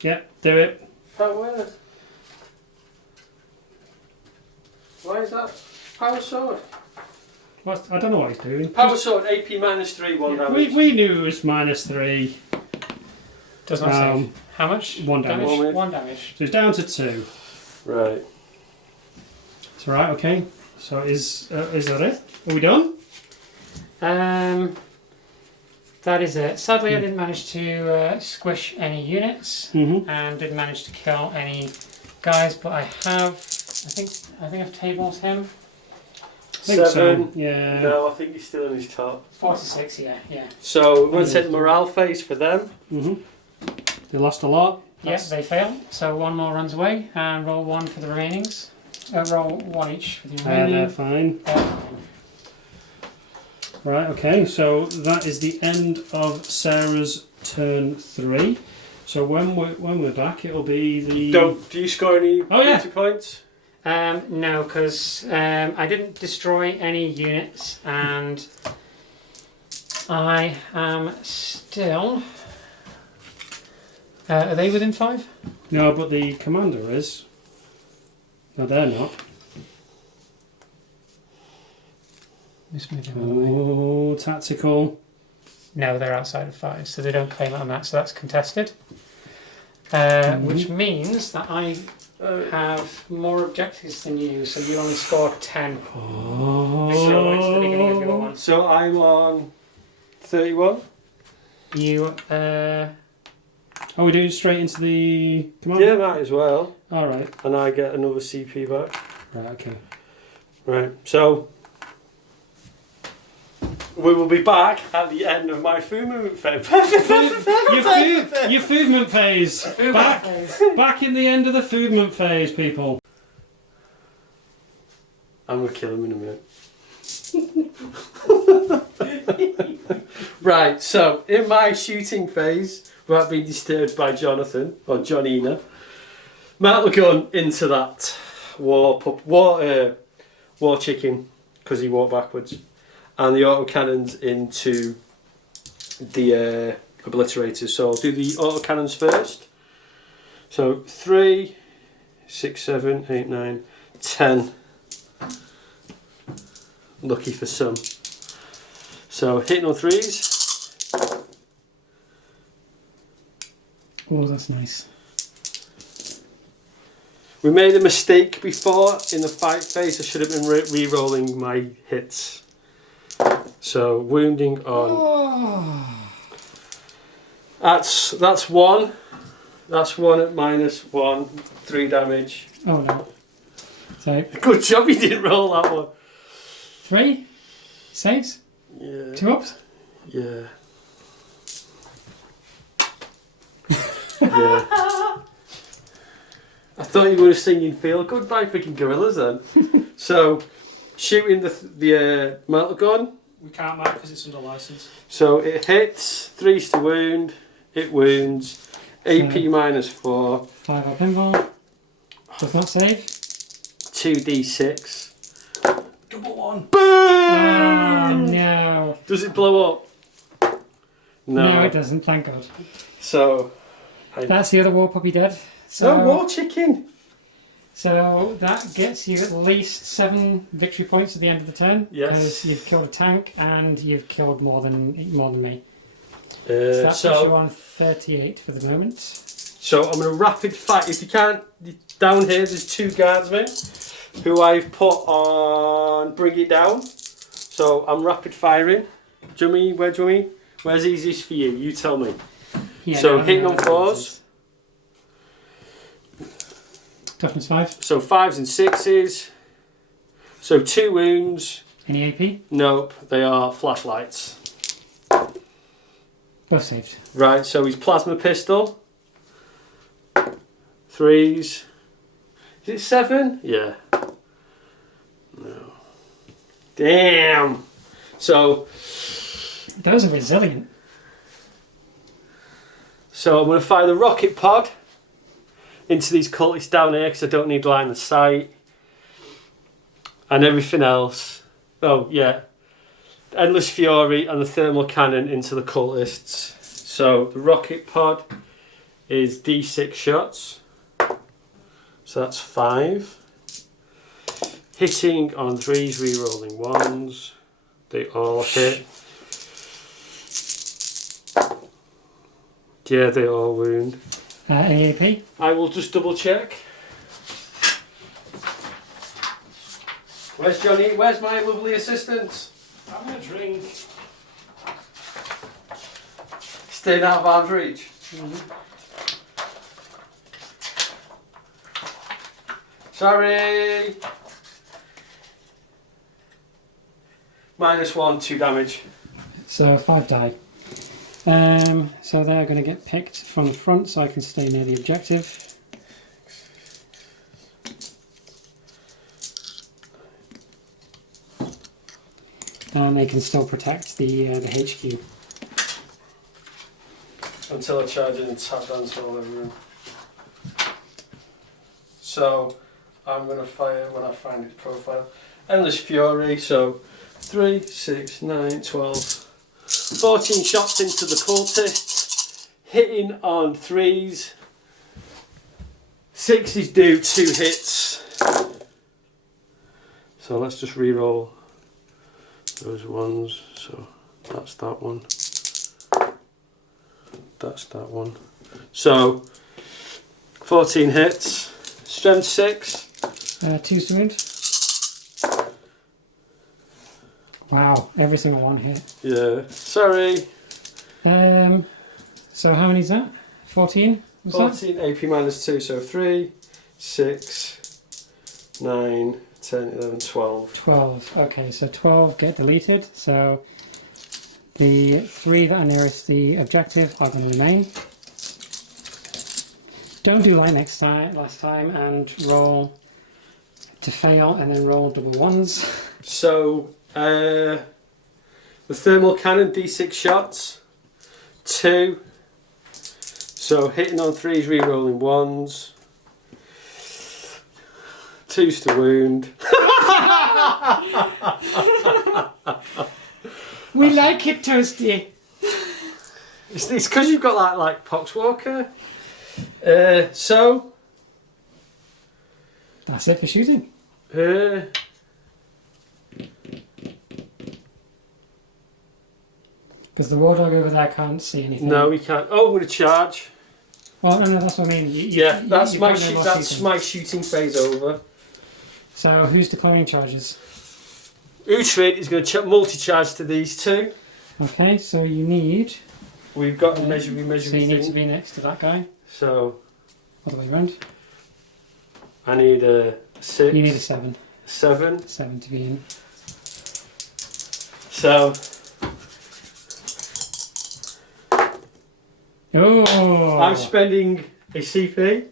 Yep, do it. Power. Why is that? Power sword. What? I don't know what he's doing. Power sword, AP minus 3, 1 damage. We knew it was minus 3. Does not save. How much? 1 damage. 1 damage. So it's down to 2. Right. It's alright, okay. So is that it? Are we done? That is it. Sadly, I didn't manage to squish any units and didn't manage to kill any guys, but I have. I think I've tabled him. I think 7. So. Yeah. No, I think he's still in his top. 4 to 6. Yeah. So we're going to take the morale phase for them. They lost a lot. Yes, they fail. So 1 more runs away and roll 1 for the remainings. Roll 1 each for the remaining. They're fine. Right, okay, so that is the end of Sarah's turn 3. So when we're back, it'll be the... Do you score any points? No, because I didn't destroy any units, and I am still... are they within 5? No, but the commander is. No, they're not. Oh, tactical. No, they're outside of 5, so they don't claim it on that, so that's contested. Which means that I have more objectives than you, so you only scored 10. At the beginning of your one. So I'm on 31? You, Are we doing straight into the commander? Yeah, might as well. Alright. And I get another CP back. Right, okay. Right, so... we will be back at the end of my food movement phase. Your food movement phase. Back in the end of the food movement phase, people. I'm going to kill him in a minute. Right, so in my shooting phase, without being disturbed by Jonathan, or Johnina, Matt the gun into that war chicken, because he walked backwards. And the autocannons into the obliterators. So I'll do the autocannons first. So 3, 6, 7, 8, 9, 10. Lucky for some. So hitting on 3s. Oh, that's nice. We made a mistake before in the fight phase. I should have been re-rolling my hits. So wounding on. That's 1. That's 1 at -1. 3 damage. Oh no. So good job you didn't roll that one. 3 saves. Yeah. 2 ups. Yeah. Yeah. I thought you were singing "Feel Good" by freaking Gorillas then. So shooting the melter gun. We can't mark because it's under license. So it hits, 3s to wound, it wounds, AP -4. 5 up invul. Does not save. 2d6. Double 1. Boom! Oh no. Does it blow up? No, it doesn't, thank God. So... That's the other war puppy dead. So, no, war chicken! So that gets you at least 7 victory points at the end of the turn. Yes. Because you've killed a tank and you've killed more than me. So that puts you on 38 for the moment. So I'm going to rapid fire. If you can't, down here there's 2 guardsmen who I've put on bring it down. So I'm rapid firing. Do you mean, where do you mean? Where's easiest for you? You tell me. Yeah, So hitting on 4s. Toughness 5. So 5s and 6s. So 2 wounds. Any AP? Nope, they are flashlights. Both saved. Right, so he's plasma pistol. 3s. Is it 7? Yeah. No. Damn. So. Those are resilient. So I'm going to fire the rocket pod into these cultists down here because I don't need line of sight. And everything else. Oh, yeah. Endless Fury and the thermal cannon into the cultists. So the rocket pod is D6 shots. So that's 5. Hitting on 3s, re-rolling 1s. They all hit. Yeah, they all wound. Any AP? I will just double check. Where's Johnny? Where's my lovely assistant? Having a drink. Staying out of arm's reach. Sorry. -1, 2 damage. So 5 die. So they're going to get picked from the front so I can stay near the objective. And they can still protect the HQ. Until I charge in and tap dance all over him. So I'm going to fire when I find his profile. Endless Fury, so 3, 6, 9, 12, 14 shots into the cultists, hitting on 3s. 6s do 2 hits. So let's just re-roll those ones. So that's that one. That's that one. So 14 hits. Strength 6. 2 wound. Wow, every single one hit. Yeah. Sorry. So how many is that? 14? 14 AP -2, so 3, 6, 9, 10, 11, 12. 12. Okay, so 12 get deleted. So the 3 that are nearest the objective are going to remain. Don't do like last time and roll to fail and then roll double 1s. So the thermal cannon, D6 shots, 2. So hitting on 3s, re-rolling 1s. 2s to wound. We like it toasty. It's because you've got like Poxwalker. So That's it for shooting. Because the war dog over there can't see anything. No, we can't. Oh, we're going to charge. Well, no, that's what I mean. That's you my can't do more that's shooting. my shooting phase over. So who's declaring charges? Uhtred is going to multi-charge to these 2. Okay, so you need. We've got a So measure you need to thing. be next to that guy. So Other way around. I need a 6. You need a 7. 7. 7 to be in. So Oh! I'm spending a CP.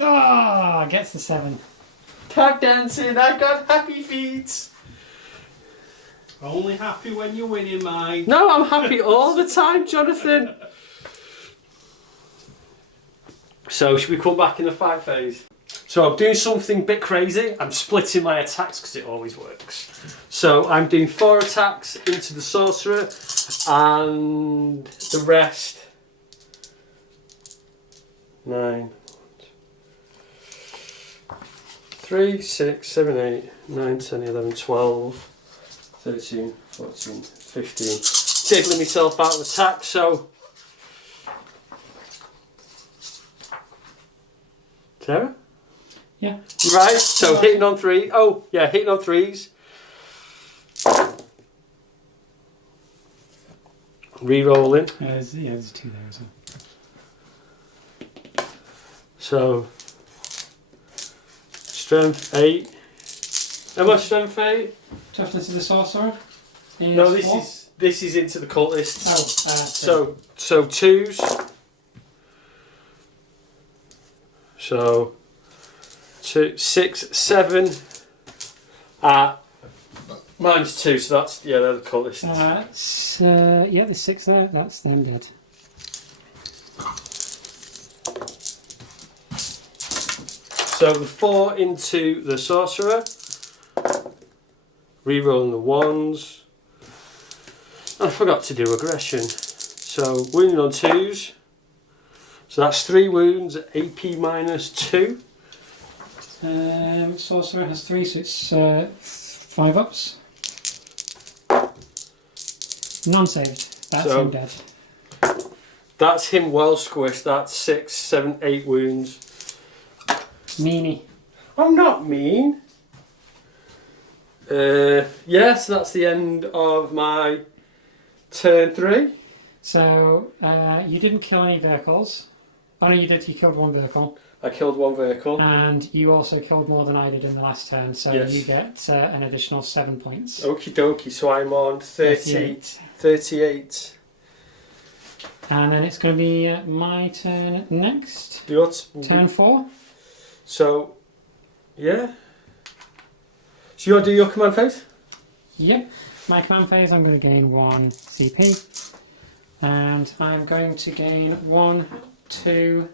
Ah, gets the 7. Tag dancing, I got happy feet. Only happy when you're winning, mate. No, I'm happy all the time, Jonathan. So, should we come back in the fight phase? So, I'm doing something a bit crazy. I'm splitting my attacks because it always works. So, I'm doing 4 attacks into the sorcerer and the rest 9, 3, 6, 7, 8, 9, 10, 11, 12, 13, 14, 15. Diddling myself out of the tack, so. Sarah? Yeah. Right, so hitting on 3. Oh, yeah, hitting on 3s. Re-rolling. There's 2 there as well. So, strength 8. How much strength 8? Toughness of the sorcerer. No, four. this is into the cultists. Oh, So 2s. So 2, 6, 7. Mine's 2, so that's they're the cultists. yeah, there's 6 there. That's them dead. So the 4 into the sorcerer. Rerolling the 1s. I forgot to do aggression. So wounding on 2s. So that's 3 wounds at AP minus 2. Sorcerer has 3, so it's 5 ups. Non-saved. That's So- him dead. That's him well squished. That's 6, 7, 8 wounds. Meanie. I'm not mean. Yes, that's the end of my turn 3. So you didn't kill any vehicles. Oh no, you did. You killed 1 vehicle, I killed 1 vehicle. and you also killed more than I did in the last turn. So Yes. you get an additional 7 points. Okie dokie, so I'm on 38. And then it's going to be my turn next. Turn 4. So, yeah. So you want to do your command phase? Yep. My command phase, I'm going to gain 1 CP. And I'm going to gain 1, 2...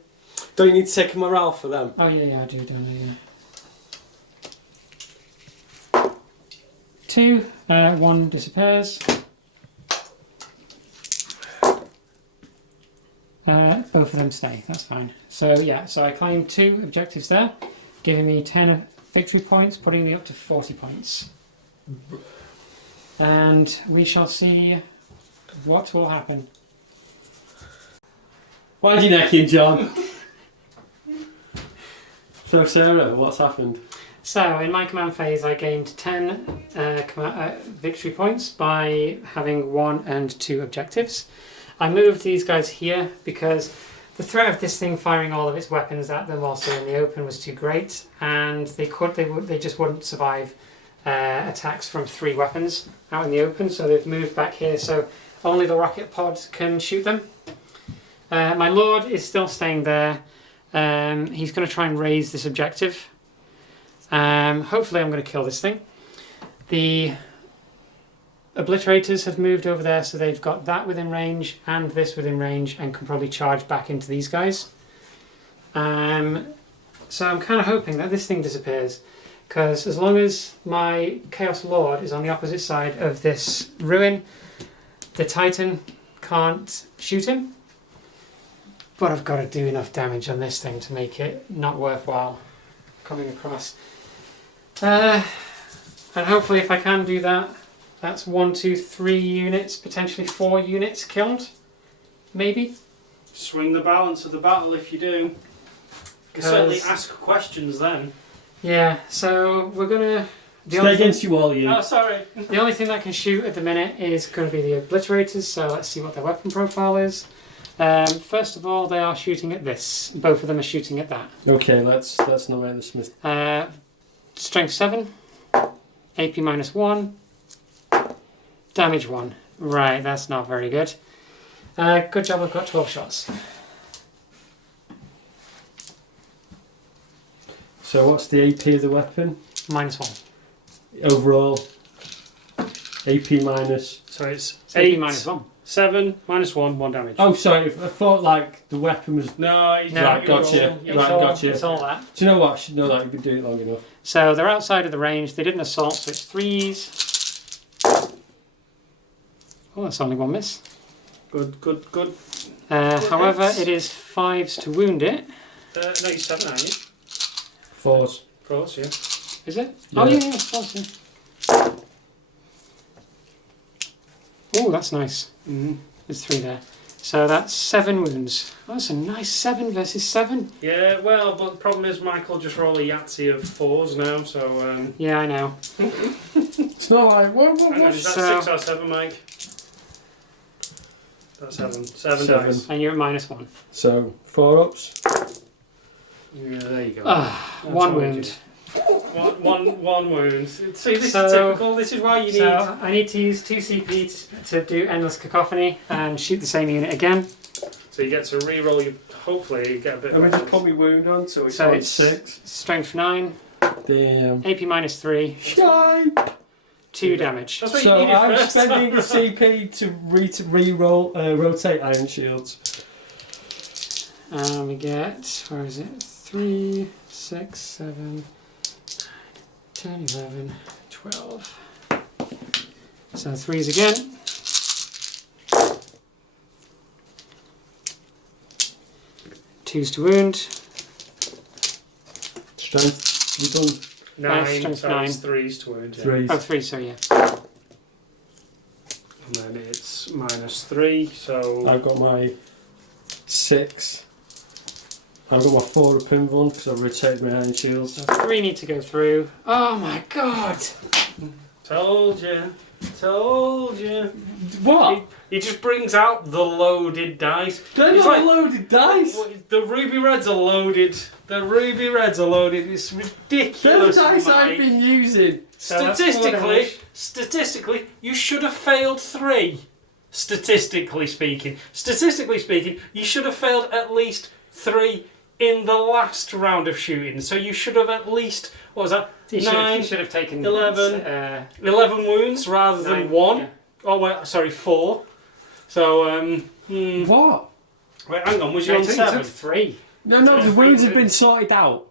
Don't you need to take a morale for them? Oh yeah, I do, don't I? Yeah. 2, 1 disappears. Both of them stay, that's fine. So yeah, so I claim 2 objectives there, giving me 10 victory points, putting me up to 40 points. And we shall see what will happen. Why'd you neck in, John? So Sarah, what's happened? So in my command phase I gained 10 victory points by having 1 and 2 objectives. I moved these guys here because the threat of this thing firing all of its weapons at them also in the open was too great, and they just wouldn't survive attacks from 3 weapons out in the open, so they've moved back here so only the rocket pod can shoot them. My lord is still staying there. He's going to try and raise this objective. Hopefully I'm going to kill this thing. The obliterators have moved over there, so they've got that within range and this within range and can probably charge back into these guys. So I'm kind of hoping that this thing disappears, because as long as my Chaos Lord is on the opposite side of this ruin, the Titan can't shoot him. But I've got to do enough damage on this thing to make it not worthwhile coming across. And hopefully if I can do that, that's 1, 2, 3 units, potentially 4 units killed, maybe. Swing the balance of the battle if you do. You can certainly ask questions then. Yeah, so we're gonna... Stay against you all, you. Oh, sorry. The only thing that can shoot at the minute is going to be the obliterators, so let's see what their weapon profile is. First of all, they are shooting at this. Both of them are shooting at that. Okay, let's not where the Smith. Strength 7, AP minus 1, damage 1. Right, that's not very good. Good job, I've got 12 shots. So what's the AP of the weapon? Minus 1. Overall, AP minus. So it's So 8, AP minus 1. 7, minus 1, 1 damage. Oh, sorry. I thought like the weapon was. No, you No, Right, gotcha. It's Right, all, gotcha. It's all that. Do you know what? I should know that. You've been doing it long enough. So they're outside of the range. They did an assault, so it's 3s. Oh, that's only 1 miss. Good, good, good. However, hits. it is 5s to wound it. No, you're 7, aren't you? 4s. 4s, yeah. Is it? Yeah. Oh, yeah, yeah, it's 4s, yeah. Oh, that's nice. There's 3 there. So that's 7 wounds. Oh, that's a nice 7 versus 7. Yeah, well, but the problem is Michael just roll a Yahtzee of 4s now, so... Yeah, I know. It's not like, what? Hang on, is that So- 6 or 7, Mike? That's 7. 7 7. dice. And you're at -1. So, 4 ups. Yeah, there you go. Ah, That's 1 all I wound. did. One wound. See, this So- is typical. This is why you need... So I need to use 2 CP to do Endless Cacophony and shoot the same unit again. So you get to re-roll your... Hopefully you get a bit Let me of... just put my wound on, so it's So on it's 6. Strength 9, Damn. AP -3, Shy! 2 damage. That's what So you needed I'm first. spending the CP to re-roll, rotate Iron Shields. And we get, where is it? 3, 6, 7, 10, 11, 12. So 3s again. Twos to wound. Strength. We've done 9, Strength so 9. it's 3s to wound, yeah. 3s. Oh, 3, so yeah. And then it's -3, so... I've got my 6. I've got my 4 of Pinvon because I've rotated my Iron Shields. So 3 need to go through. Oh my god! Told you. Told you. What? He just brings out the loaded dice. They're It's not like- loaded dice! The ruby reds are loaded. The ruby reds are loaded. It's They're the ridiculous. dice Mike. I've been using! So that's 4 damage. Statistically, you should have failed 3. Statistically speaking, you should have failed at least 3 in the last round of shooting. So you should have at least, what was that? You 9, should have taken 11. 11 wounds rather than 9, 1. yeah. Oh wait, sorry, 4. So What? wait, hang on. Was you No, on you 7? took 3. No, no, the Three wounds have wounds. been sorted out.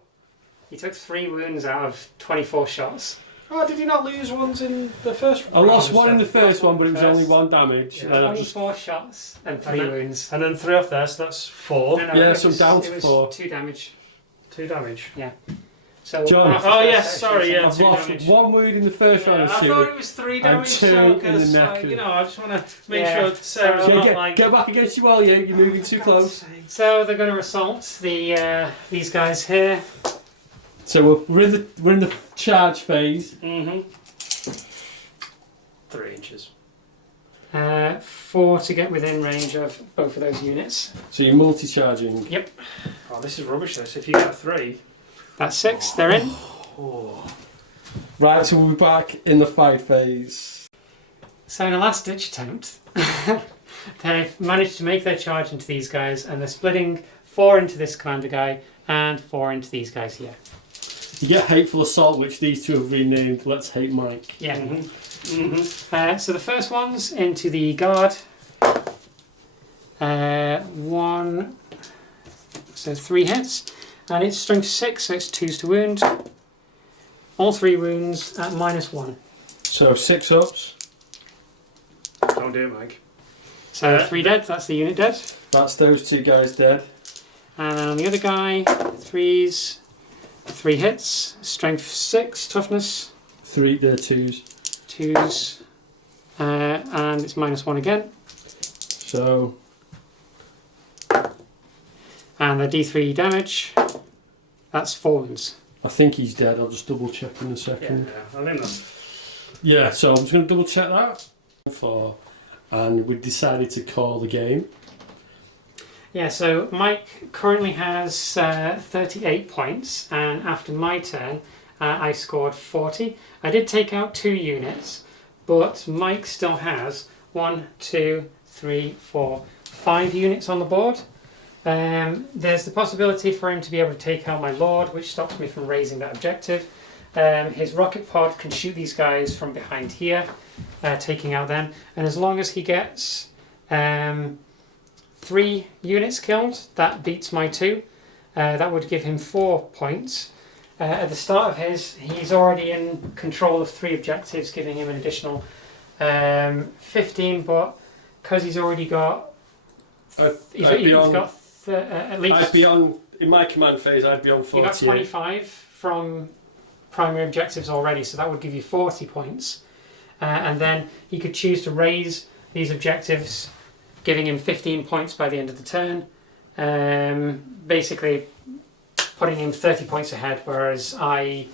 You took 3 wounds out of 24 shots. Oh, did you not lose ones in the first? I lost round? one in the first one, but it was First. only 1 damage. Yeah. And I just, 24 shots and 3 then- wounds. And then 3 off there, so that's 4. No, Yeah, it so was- down to it was 4. 2 damage. 2 damage. So John. after Oh, the yes, first sorry, section, yeah. I've 2 lost damage. 1 wound in the first round Yeah, of I shooting. thought it was 3 damage, 2 so, in the 'cause, neck like, and- you know, I just want to make Yeah. sure Sarah's Yeah, not get, like... get back against you while you're moving too close. So they're going to assault the these guys here. So we're in the charge phase. 3 inches. 4 to get within range of both of those units. So you're multi-charging. Oh, this is rubbish, this. If you get 3... That's 6. They're in. Oh. Right, so we'll be back in the fight phase. So in a last-ditch attempt, they've managed to make their charge into these guys, and they're splitting 4 into this commander guy and 4 into these guys here. You get Hateful Assault, which these two have renamed Let's Hate Mike. Yeah. Mm-hmm. So the first one's into the guard. 1, so 3 hits, and it's strength 6, so it's 2s to wound. All 3 wounds at -1. So 6 ups. Don't do it, Mike. So 3 dead. That's the unit dead. That's those 2 guys dead. And on the other guy, 3s, 3 hits, strength 6, toughness 3, they're 2s. 2s, and it's -1 again. So And the D3 damage. That's 4 wounds. I think he's dead. I'll just double check in a Yeah, second. I think that's... Yeah, so I'm just going to double check that. And we decided to call the game. Yeah, so Mike currently has 38 points, and after my turn, I scored 40. I did take out 2 units, but Mike still has 1, 2, 3, 4, 5 units on the board. There's the possibility for him to be able to take out my Lord, which stops me from raising that objective. His rocket pod can shoot these guys from behind here, taking out them. And as long as he gets 3 units killed, that beats my 2. That would give him 4 points. At the start of his, he's already in control of 3 objectives, giving him an additional 15, but because he's already got He's got at least. I'd be on in my command phase. I'd be on 40. You got 25 from primary objectives already, so that would give you 40 points. And then he could choose to raise these objectives, giving him 15 points by the end of the turn. Basically, putting him 30 points ahead, whereas I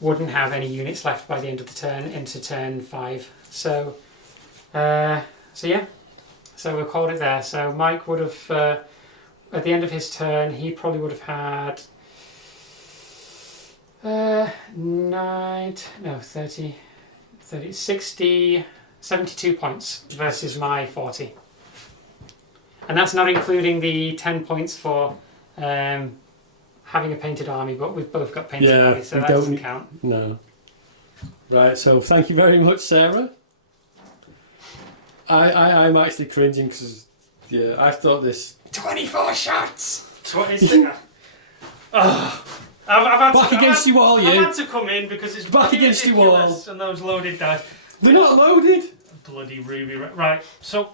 wouldn't have any units left by the end of the turn into turn 5. So yeah. So we'll call it there. So Mike would have, at the end of his turn, he probably would have had 72 points versus my 40. And that's not including the 10 points for having a painted army, but we've both got painted army, so that doesn't count. No. Right, so thank you very much, Sarah. I'm actually cringing because, I thought this... 24 shots! I've had Back against you all, you. I've had to come in because it's Back against you all. And those loaded dice. They're not loaded! Bloody ruby. Right, so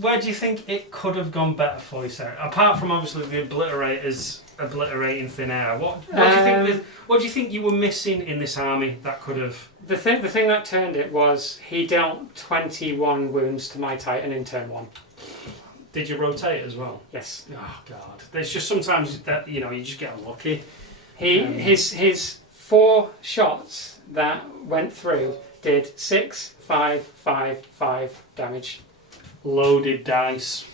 where do you think it could have gone better for you, Sarah? Apart from obviously the obliterators obliterating thin air, what do you think you were missing in this army that could have... The thing that turned it was he dealt 21 wounds to my Titan in turn 1. Did you rotate as well? Yes. Oh God! There's just sometimes that you just get unlucky. His 4 shots that went through did 6, 5, 5, 5 damage. Loaded dice.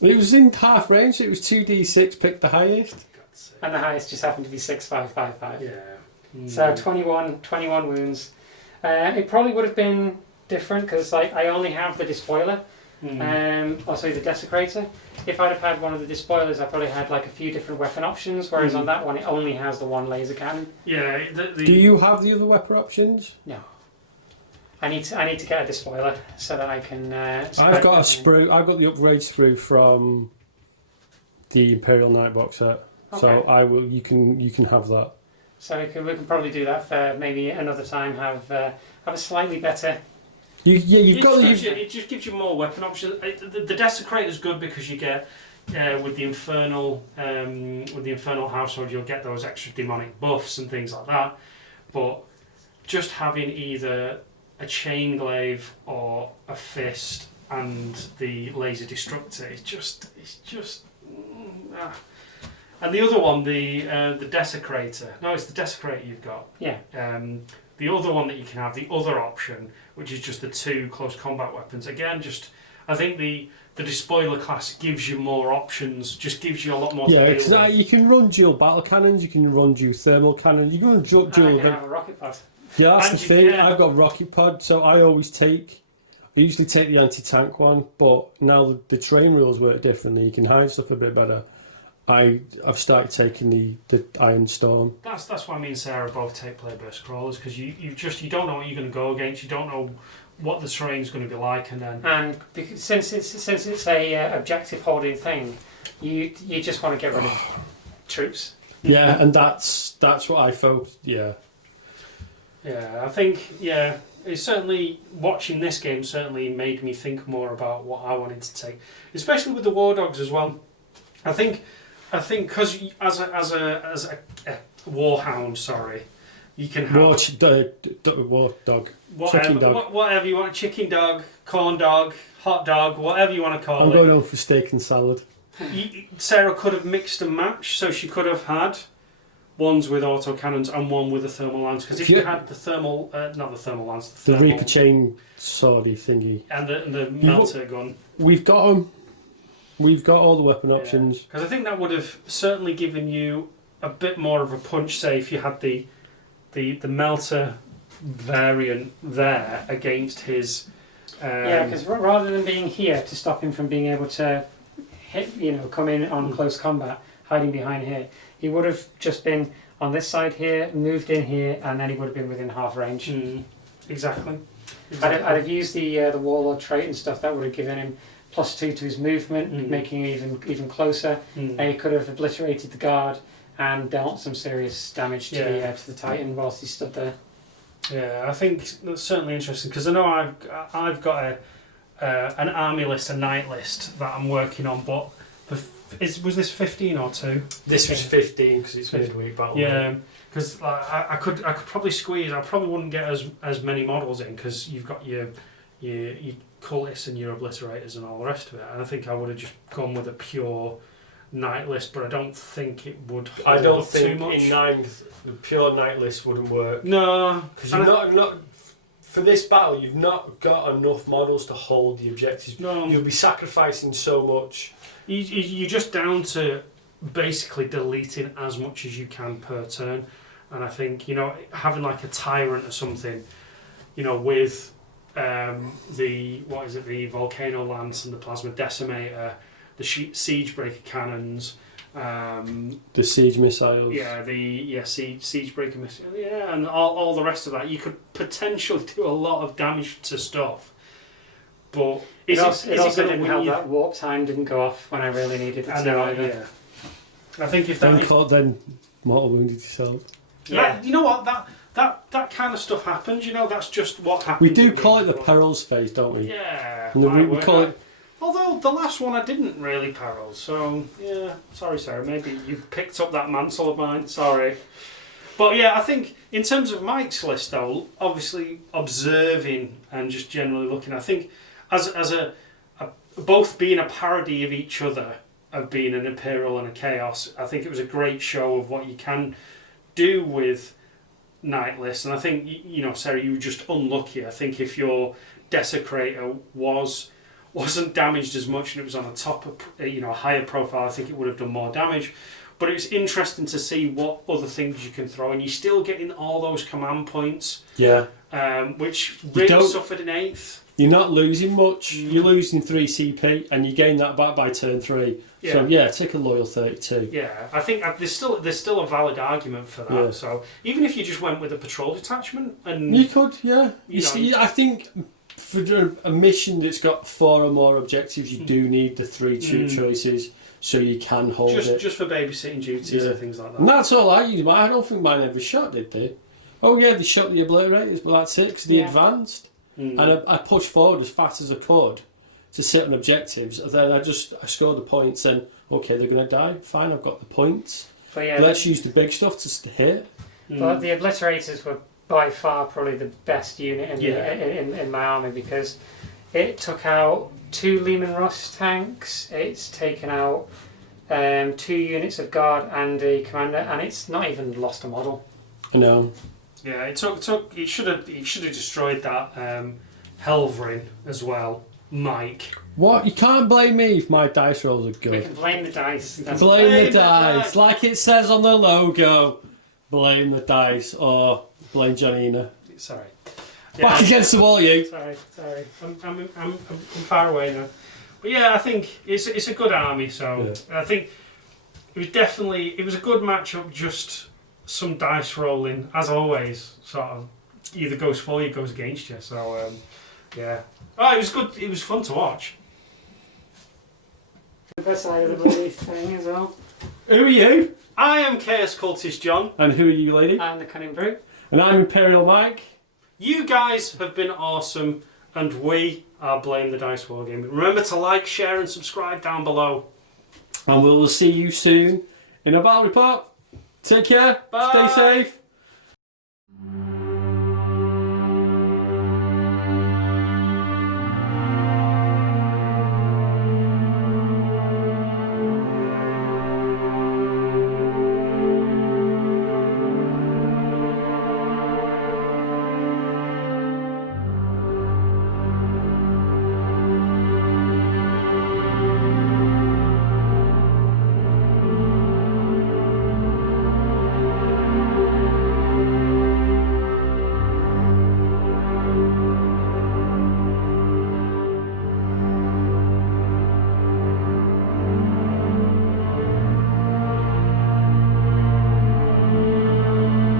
It was in half range, so it was 2d6, picked the highest. And the highest just happened to be 6, 5, 5, 5. Yeah. So 21 wounds. It probably would have been different because I only have the despoiler. Also the desecrator. If I'd have had one of the despoilers, I probably had like a few different weapon options, whereas on that one it only has the one laser cannon. Yeah. Do you have the other weapon options? No. I need to get a despoiler so that I can. I've got a sprue. I've got the upgrade sprue from the Imperial Nightbox set, so I will. You can have that. So we can probably do that for maybe another time. Have a slightly better. It just gives you more weapon options. The desecrator is good because you get with the infernal household, you'll get those extra demonic buffs and things like that. But just having either a chain glaive or a fist and the laser destructor, it's just. And the other one, the desecrator. No, it's the desecrator you've got. Yeah. The other one that you can have, the other option, which is just the 2 close combat weapons. Again, I think the despoiler class gives you more options, just gives you a lot more. Yeah, you can run dual battle cannons, you can run dual thermal cannons, you can run dual. I can have a rocket pod. Yeah, that's the thing. I've got rocket pod, so I usually take the anti-tank one, but now the terrain rules work differently. You can hide stuff a bit better. I've started taking the Iron Storm. That's why me and Sarah both take player burst crawlers, because you don't know what you're going to go against. You don't know what the terrain's going to be like, and because since it's a objective holding thing, you just want to get rid of troops. Yeah, and that's what I focus. Yeah. Yeah, I think it's certainly watching this game certainly made me think more about what I wanted to take, especially with the War Dogs as well. I think because as a warhound, you can have war dog, chicken dog, whatever you want, chicken dog, corn dog, hot dog, whatever you want to call it. I'm going on for steak and salad. Sarah could have mixed and matched, so she could have had ones with autocannons and one with a thermal lance. Because if you had the thermal, not the thermal lance, the Reaper chain swordy thingy, and the melter gun, we've got them. We've got all the weapon options. Because I think that would have certainly given you a bit more of a punch, say, if you had the melter variant there against his... because rather than being here to stop him from being able to come in on close combat, hiding behind here, he would have just been on this side here, moved in here, and then he would have been within half range. Exactly. I'd have used the Warlord trait and stuff. That would have given him +2 to his movement, making it even closer. He could have obliterated the guard and dealt some serious damage to the Titan whilst he stood there. Yeah, I think that's certainly interesting, because I know I've got an army list, a knight list that I'm working on, but was this 15 or 2? This was 15 because it's midweek battle. Yeah, because I could probably squeeze. I probably wouldn't get as many models in because you've got your cultists and your obliterators and all the rest of it. And I think I would have just gone with a pure knight list, but I don't think it would. I don't hold think too much. in 9th the pure knight list wouldn't work. No, because you're not for this battle. You've not got enough models to hold the objectives. No. You'll be sacrificing so much. You're just down to basically deleting as much as you can per turn, and I think having like a tyrant or something, with the volcano lance and the plasma decimator, the siege breaker cannons, the siege missiles. Yeah, siege breaker missiles. Yeah, and all the rest of that. You could potentially do a lot of damage to stuff. But it also didn't help that warp time didn't go off when I really needed it to either. Yeah. I think if that then mortal wounded yourself. Yeah, you know what, that kind of stuff happens. That's just what happens. We do call it the perils phase, don't we? Yeah. And we call it. Although the last one I didn't really peril, so yeah. Sorry, Sarah. Maybe you've picked up that mantle of mine. Sorry. But yeah, I think in terms of Mike's list, though, obviously observing and just generally looking, I think as a both being a parody of each other, of being an Imperial and a Chaos, I think it was a great show of what you can do with Knight lists. And I think, Sarah, you were just unlucky. I think if your Desecrator wasn't damaged as much and it was on a top of, a higher profile, I think it would have done more damage. But it's interesting to see what other things you can throw, and you're still getting all those command points. Yeah. Which really suffered in 8th. You're not losing much. You're losing 3 CP, and you gain that back by turn 3. Yeah. So yeah, take a loyal 32. Yeah, I think there's still a valid argument for that. Yeah. So even if you just went with a patrol detachment, and you could, yeah. I think for a mission that's got 4 or more objectives, you do need the 3 choices, so you can hold it. Just for babysitting duties and things like that. And that's all I use. I don't think mine ever shot, did they? Oh yeah, they shot the obliterators, but that's it, because they advanced. And I pushed forward as fast as I could to sit on objectives. And then I scored the points, and okay, they're going to die. Fine, I've got the points. But yeah, let's use the big stuff to hit. But the obliterators were by far probably the best unit in my army, because it took out 2 Leman Russ tanks, it's taken out 2 units of guard and a commander, and it's not even lost a model. I know. Yeah, it should have destroyed that Helverin as well, Mike. What? You can't blame me if my dice rolls are good. We can blame the dice. Blame the dice, like it says on the logo. Blame the dice, or blame Janina. Sorry. Back against the wall, you. Sorry. I'm far away now. But yeah, I think it's a good army. So I think it was a good matchup. Just some dice rolling, as always. Sort of either goes for you, goes against you. So yeah. Oh, it was good. It was fun to watch. The best side of the bloody thing as well. Who are you? I am Chaos Cultist John. And who are you, lady? I'm the Cunning Brute. And I'm Imperial Mike. You guys have been awesome, and we are Blame the Dice Wargaming. Remember to like, share, and subscribe down below. And we will see you soon in a battle report. Take care. Bye. Stay safe.